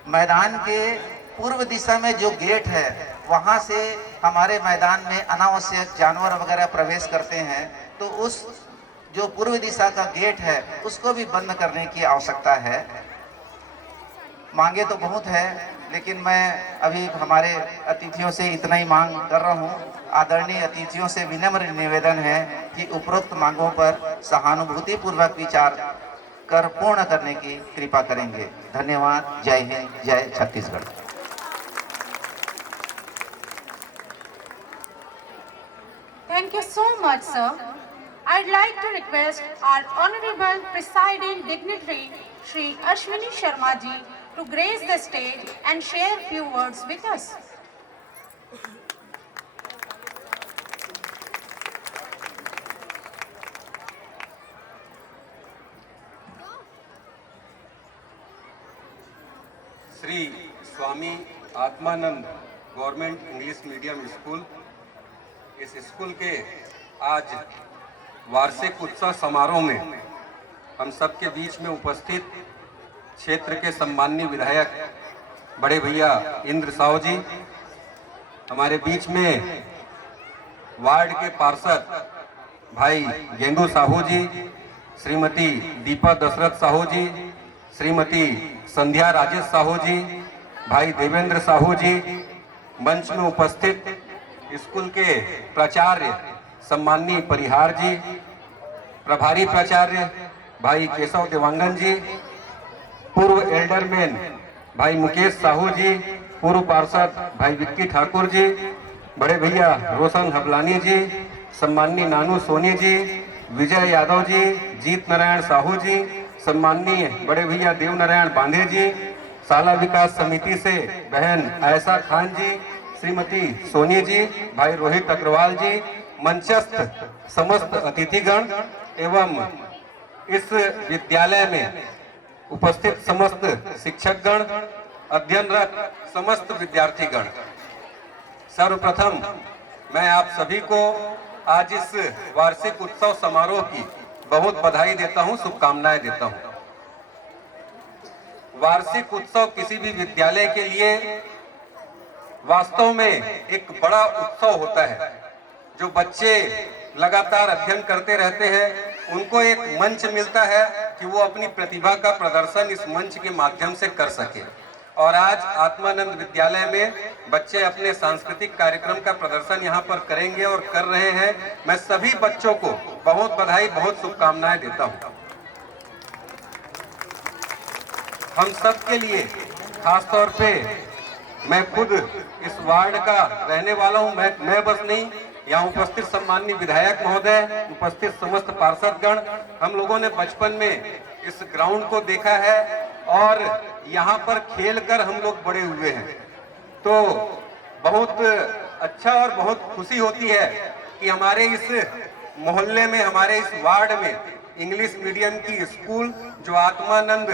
मैदान के पूर्व दिशा में जो गेट है, वहां से हमारे मैदान में अनावश्यक जानवर वगैरह प्रवेश करते हैं, तो उस जो पूर्व दिशा का गेट है उसको भी बंद करने की आवश्यकता है। मांगे तो बहुत है, लेकिन मैं अभी हमारे अतिथियों से इतना ही मांग कर रहा हूँ। आदरणीय अतिथियों से विनम्र निवेदन है कि उपरोक्त मांगों पर सहानुभूति पूर्वक विचार कर पूर्ण करने की कृपा करेंगे। धन्यवाद। जय हिंद, जय Chhattisgarh. Thank you so much, sir. I'd like to request our Honorable Presiding Dignitary, Shri Ashwini Sharma ji, to grace the stage and share few words with us. Shri Swami Atmanand government English medium school, इस school के आज वार्षिक उत्सव समारोह में हम सबके बीच में उपस्थित क्षेत्र के सम्माननीय विधायक बड़े भैया इंद्र साहू जी, हमारे बीच में वार्ड के पार्षद भाई गेंगू साहू जी, श्रीमती दीपा दशरथ साहू जी, श्रीमती संध्या राजेश साहू जी, भाई देवेंद्र साहू जी, मंच में उपस्थित स्कूल के प्राचार्य सम्माननीय परिहार जी, प्रभारी प्राचार्य भाई केशव देवांगन जी, पूर्व एल्डरमैन भाई मुकेश साहू जी, पूर्व पार्षद भाई विक्की ठाकुर जी, बड़े भैया रोशन हबलानी जी, सम्माननीय नानू सोनी जी, विजय यादव जी, जीत नारायण साहू जी, सम्माननीय बड़े भैया देव नारायण बांधे जी, शाला विकास समिति से बहन ऐसा खान जी, श्रीमती सोनी जी, भाई रोहित अग्रवाल जी, मंचस्थ समस्त अतिथिगण एवं इस विद्यालय में उपस्थित समस्त शिक्षकगण, अध्ययनरत समस्त विद्यार्थीगण, सर्वप्रथम मैं आप सभी को आज इस वार्षिक उत्सव समारोह की बहुत बधाई देता हूं, शुभकामनाएं देता हूं। वार्षिक उत्सव किसी भी विद्यालय के लिए वास्तव में एक बड़ा उत्सव होता है। जो बच्चे लगातार अध्ययन करते रहते हैं, उनको एक मंच मिलता है कि वो अपनी प्रतिभा का प्रदर्शन इस मंच के माध्यम से कर सके। और आज आत्मानंद विद्यालय में बच्चे अपने सांस्कृतिक कार्यक्रम का प्रदर्शन यहाँ पर करेंगे और कर रहे हैं। मैं सभी बच्चों को बहुत बधाई, बहुत शुभकामनाएं देता हूँ। हम सब के लिए खास तौर पे, मैं खुद इस वार्ड का रहने वाला हूँ, मैं बस नहीं, यहाँ उपस्थित सम्माननीय विधायक महोदय, उपस्थित समस्त पार्षदगण, हम लोगों ने बचपन में इस ग्राउंड को देखा है और यहाँ पर खेलकर हम लोग बड़े हुए हैं। तो बहुत अच्छा और बहुत खुशी होती है कि हमारे इस मोहल्ले में, हमारे इस वार्ड में इंग्लिश मीडियम की स्कूल, जो आत्मानंद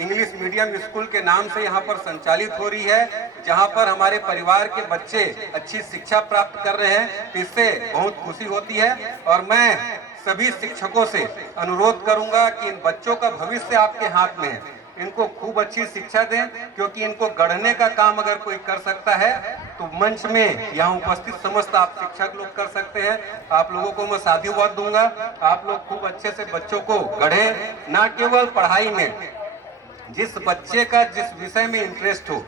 इंग्लिश मीडियम स्कूल के नाम से यहाँ पर संचालित हो रही है, जहाँ पर हमारे परिवार के बच्चे अच्छी शिक्षा प्राप्त कर रहे हैं, तो इससे बहुत खुशी होती है। और मैं सभी शिक्षकों से अनुरोध करूंगा कि इन बच्चों का भविष्य आपके हाथ में है, इनको खूब अच्छी शिक्षा दें, क्योंकि इनको गढ़ने का काम अगर कोई कर सकता है तो मंच में यहाँ उपस्थित समस्त आप शिक्षक लोग कर सकते हैं। आप लोगों को मैं साधुवाद दूंगा, आप लोग खूब अच्छे से बच्चों को गढ़ें, ना केवल पढ़ाई में, जिस बच्चे का जिस विषय में इंटरेस्ट हो,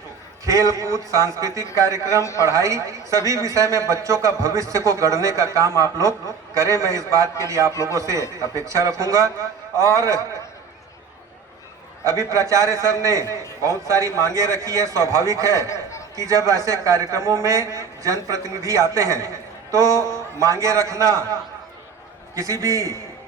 खेल कूद, सांस्कृतिक कार्यक्रम, पढ़ाई, सभी विषय में बच्चों का भविष्य को गढ़ने का काम आप लोग करें। मैं इस बात के लिए आप लोगों से अपेक्षा रखूंगा। और अभी प्राचार्य सर ने बहुत सारी मांगे रखी है। स्वाभाविक है कि जब ऐसे कार्यक्रमों में जनप्रतिनिधि आते हैं तो मांगे रखना किसी भी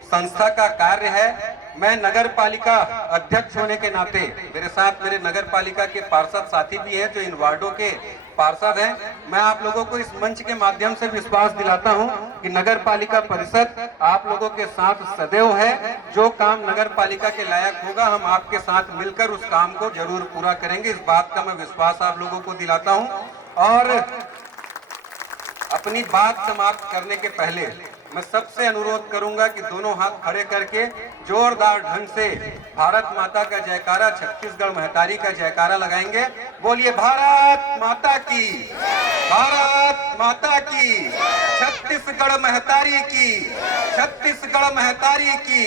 संस्था का कार्य है। मैं नगर पालिका अध्यक्ष होने के नाते मेरे साथ मेरे नगर पालिका के पार्षद साथी भी हैं जो इन वार्डों के पार्षद हैं। मैं आप लोगों को इस मंच के माध्यम से विश्वास दिलाता हूं कि नगर पालिका परिषद आप लोगों के साथ सदैव है। जो काम नगर पालिका के लायक होगा हम आपके साथ मिलकर उस काम को जरूर पूरा करेंगे। इस बात का मैं विश्वास आप लोगों को दिलाता हूं। और अपनी बात समाप्त करने के पहले मैं सबसे अनुरोध करूंगा कि दोनों हाथ खड़े करके जोरदार ढंग से भारत माता का जयकारा, छत्तीसगढ़ महतारी का जयकारा लगाएंगे। बोलिए भारत माता की, भारत माता की, छत्तीसगढ़ महतारी की, छत्तीसगढ़ महतारी की।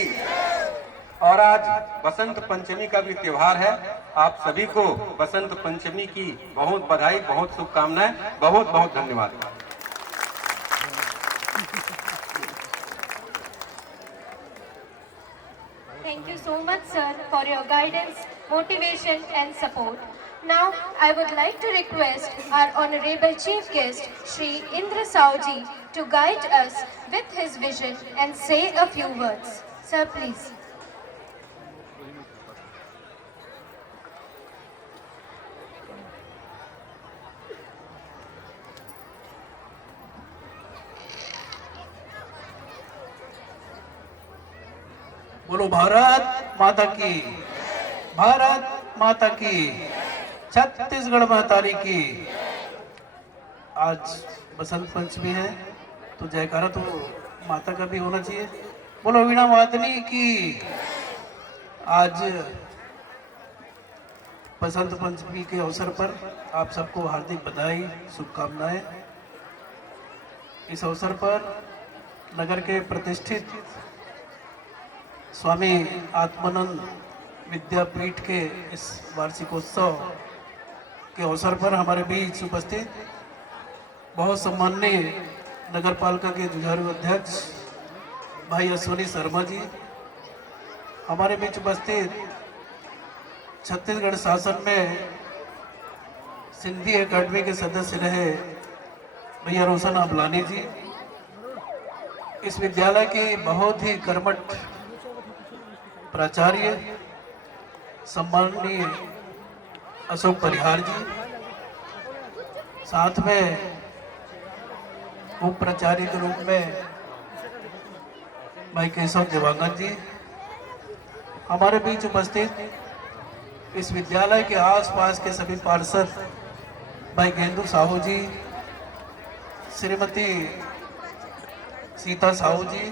और आज बसंत पंचमी का भी त्योहार है। आप सभी को बसंत पंचमी की बहुत बधाई, बहुत शुभकामनाएं, बहुत बहुत धन्यवाद। Thank you so much, sir, for your guidance, motivation and support. Now, I would like to request our Honorable Chief Guest, Shri Indra Saoji, to guide us with his vision and say a few words. Sir, please. बोलो भारत माता की, भारत माता की, छत्तीसगढ़ महतारी की। आज बसंत पंचमी है तो जयकारा तो माता का भी होना चाहिए। बोलो वीणा वादनी की। आज बसंत पंचमी के अवसर पर आप सबको हार्दिक बधाई, शुभकामनाएं। इस अवसर पर नगर के प्रतिष्ठित स्वामी आत्मानंद विद्यापीठ के इस वार्षिकोत्सव के अवसर पर हमारे बीच उपस्थित बहुत सम्माननीय नगर पालिका के जुझारू अध्यक्ष भाई अश्विनी शर्मा जी, हमारे बीच उपस्थित छत्तीसगढ़ शासन में सिंधी एकेडमी के सदस्य रहे भैया रोशन अबलानी जी, इस विद्यालय के बहुत ही कर्मठ प्राचार्य सम्माननीय अशोक परिहार जी, साथ में उप प्राचार्य के रूप में भाई केशव देवांगन जी, हमारे बीच उपस्थित इस विद्यालय के आसपास के सभी पार्षद भाई गेंदू साहू जी, श्रीमती सीता साहू जी,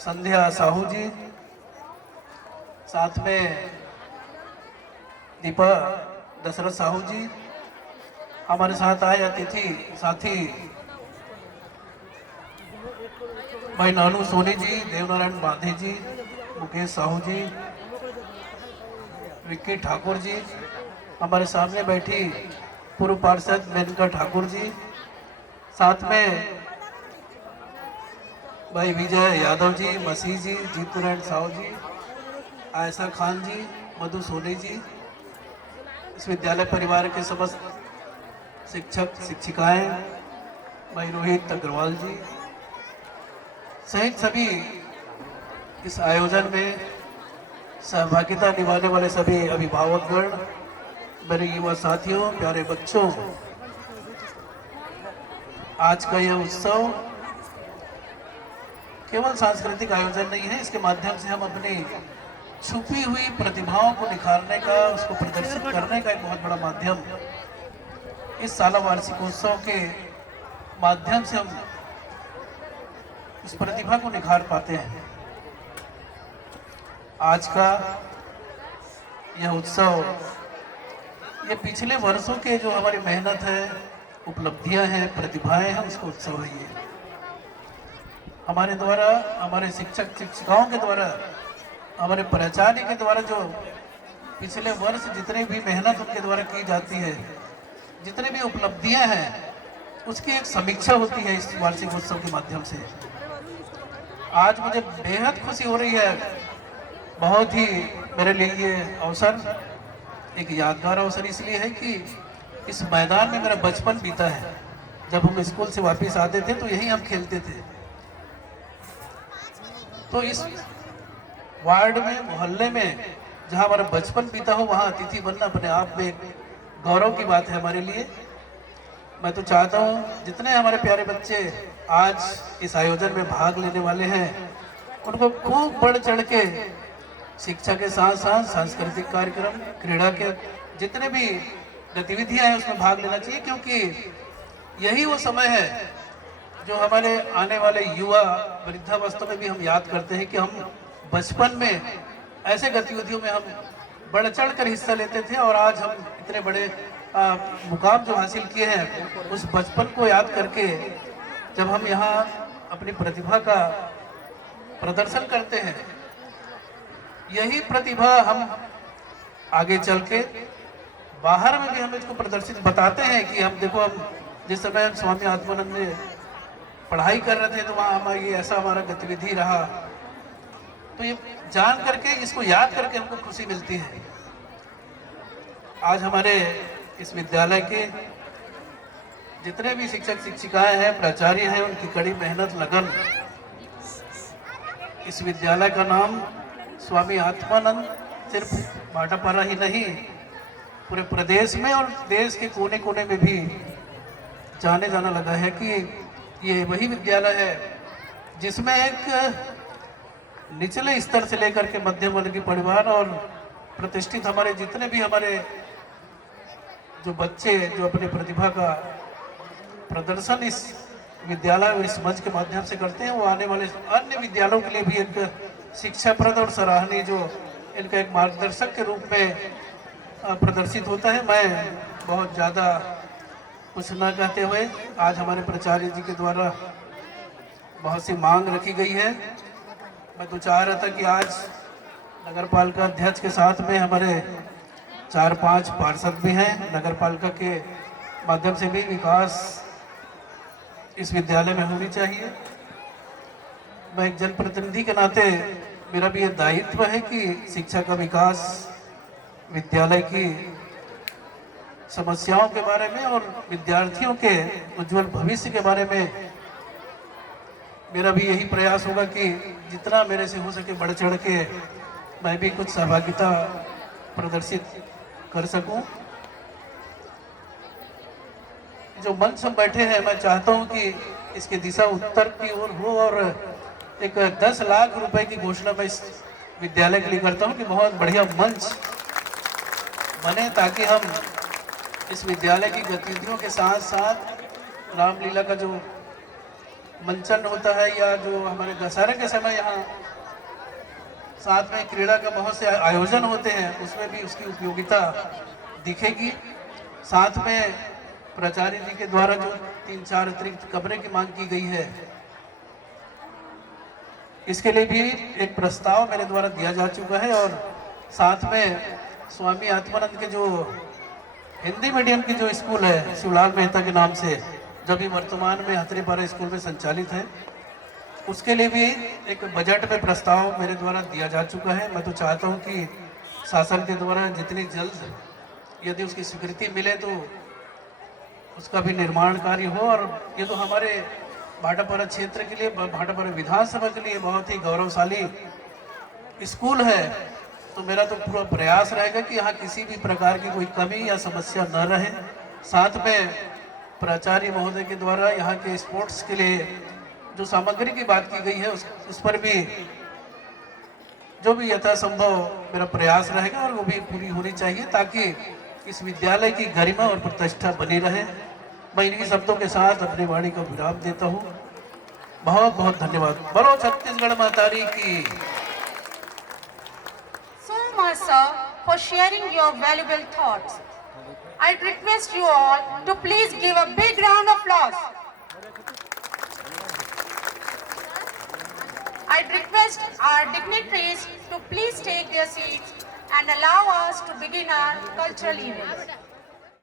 संध्या साहू जी, साथ में दीपा दशरथ साहू जी, हमारे साथ आए अतिथि साथी भाई नानू सोनी जी, देवनारायण बांधे जी, मुकेश साहू जी, विक्की ठाकुर जी, हमारे सामने बैठी पूर्व पार्षद मेनका ठाकुर जी, साथ में भाई विजय यादव जी, मसीह जी, जीतू नारायण साहू जी, आयशा खान जी, मधु सोनी जी, इस विद्यालय परिवार के समस्त शिक्षक शिक्षिकाएं, भाई रोहित अग्रवाल जी सहित सभी इस आयोजन में सहभागिता निभाने वाले सभी अभिभावकगण, मेरे युवा साथियों, प्यारे बच्चों, आज का यह उत्सव केवल सांस्कृतिक आयोजन नहीं है, इसके माध्यम से हम अपनी छुपी हुई प्रतिभाओं को निखारने का, उसको प्रदर्शित करने का एक बहुत बड़ा माध्यम, इस साला वार्षिकोत्सव के माध्यम से हम इस प्रतिभा को निखार पाते हैं। आज का यह उत्सव, ये पिछले वर्षों के जो हमारी मेहनत है, उपलब्धियां हैं, प्रतिभाएं हैं, उसका उत्सव है। ये हमारे द्वारा, हमारे शिक्षक शिक्षिकाओं के द्वारा, हमारे प्राचार्य के द्वारा जो पिछले वर्ष जितने भी मेहनत उनके द्वारा की जाती है, जितने भी उपलब्धियां हैं, उसकी एक समीक्षा होती है इस वार्षिक उत्सव के माध्यम से। आज मुझे बेहद खुशी हो रही है, बहुत ही मेरे लिए ये अवसर एक यादगार अवसर इसलिए है कि इस मैदान में मेरा बचपन बीता है। जब हम स्कूल से वापस आते थे तो यहीं हम खेलते थे। तो इस वार्ड में, मोहल्ले में जहाँ हमारा बचपन बीता हो, वहाँ अतिथि बनना अपने आप में एक गौरव की बात है हमारे लिए। मैं तो चाहता हूँ जितने हमारे प्यारे बच्चे आज इस आयोजन में भाग लेने वाले हैं, उनको खूब बढ़ चढ़ के शिक्षा के साथ साथ सांस्कृतिक कार्यक्रम, क्रीड़ा के जितने भी गतिविधियां हैं उसमें भाग लेना चाहिए, क्योंकि यही वो समय है जो हमारे आने वाले युवा वृद्धावस्था में भी हम याद करते हैं कि हम बचपन में ऐसे गतिविधियों में हम बढ़ चढ़ कर हिस्सा लेते थे, और आज हम इतने बड़े मुकाम जो हासिल किए हैं, उस बचपन को याद करके जब हम यहाँ अपनी प्रतिभा का प्रदर्शन करते हैं, यही प्रतिभा हम आगे चल के बाहर में भी हम इसको प्रदर्शित बताते हैं कि हम देखो, हम जिस समय हम स्वामी आत्मानंद में पढ़ाई कर रहे थे तो वहाँ हमारा ये ऐसा हमारा गतिविधि रहा। तो ये जान करके, इसको याद करके हमको खुशी मिलती है। आज हमारे इस विद्यालय के जितने भी शिक्षक शिक्षिकाएं हैं, प्राचार्य हैं, उनकी कड़ी मेहनत, लगन, इस विद्यालय का नाम स्वामी आत्मानंद सिर्फ भाटापारा ही नहीं, पूरे प्रदेश में और देश के कोने कोने में भी जाने जाना लगा है कि ये वही विद्यालय है जिसमें एक निचले स्तर से लेकर के मध्यम वर्गीय परिवार और प्रतिष्ठित हमारे जितने भी हमारे जो बच्चे जो अपनी प्रतिभा का प्रदर्शन इस विद्यालय और इस मंच के माध्यम से करते हैं, वो आने वाले अन्य विद्यालयों के लिए भी एक शिक्षाप्रद और सराहनीय जो इनका एक मार्गदर्शक के रूप में प्रदर्शित होता है। मैं बहुत ज़्यादा कुछ न कहते हुए, आज हमारे प्राचार्य जी के द्वारा बहुत सी मांग रखी गई है। मैं तो चाह रहा था कि आज नगर पालिका अध्यक्ष के साथ में हमारे 4-5 पार्षद भी हैं, नगर पालिका के माध्यम से भी विकास इस विद्यालय में होनी चाहिए। मैं एक जनप्रतिनिधि के नाते मेरा भी ये दायित्व है कि शिक्षा का विकास, विद्यालय की समस्याओं के बारे में और विद्यार्थियों के उज्जवल भविष्य के बारे में मेरा भी यही प्रयास होगा कि जितना मेरे से हो सके बढ़ चढ़ के मैं भी कुछ सहभागिता प्रदर्शित कर सकूं। जो मंच हम बैठे हैं, मैं चाहता हूं कि इसकी दिशा उत्तर की ओर हो, और एक 10 लाख रुपए की घोषणा मैं इस विद्यालय के लिए करता हूं कि बहुत बढ़िया मंच बने, ताकि हम इस विद्यालय की गतिविधियों के साथ साथ रामलीला का जो मंचन होता है, या जो हमारे दशहरे के समय यहाँ साथ में क्रीड़ा का बहुत से आयोजन होते हैं, उसमें भी उसकी उपयोगिता दिखेगी। साथ में प्राचार्य जी के द्वारा जो 3-4 अतिरिक्त कमरे की मांग की गई है, इसके लिए भी एक प्रस्ताव मेरे द्वारा दिया जा चुका है। और साथ में स्वामी आत्मानंद के जो हिंदी मीडियम की जो स्कूल है शिवलाल मेहता के नाम से, जो भी वर्तमान में हथरीपारा स्कूल में संचालित है, उसके लिए भी एक बजट में प्रस्ताव मेरे द्वारा दिया जा चुका है। मैं तो चाहता हूं कि शासन के द्वारा जितनी जल्द यदि उसकी स्वीकृति मिले तो उसका भी निर्माण कार्य हो। और ये तो हमारे भाटापारा क्षेत्र के लिए, भाटापारा विधानसभा के लिए बहुत ही गौरवशाली स्कूल है। तो मेरा तो पूरा प्रयास रहेगा कि यहाँ किसी भी प्रकार की कोई कमी या समस्या न रहे। साथ में प्राचार्य महोदय के द्वारा यहाँ के स्पोर्ट्स के लिए जो सामग्री की बात की गई है, उस पर भी जो भी यथासंभव मेरा प्रयास रहेगा, और वो भी पूरी होनी चाहिए, ताकि इस विद्यालय की गरिमा और प्रतिष्ठा बनी रहे। मैं इन्हीं शब्दों के साथ अपनी वाणी को विराम देता हूँ। बहुत बहुत धन्यवाद। बोलो छत्तीसगढ़ मातारी की। So much, sir, for sharing your valuable thoughts. I request you all to please give a big round of applause. I request our dignitaries to please take their seats and allow us to begin our cultural event.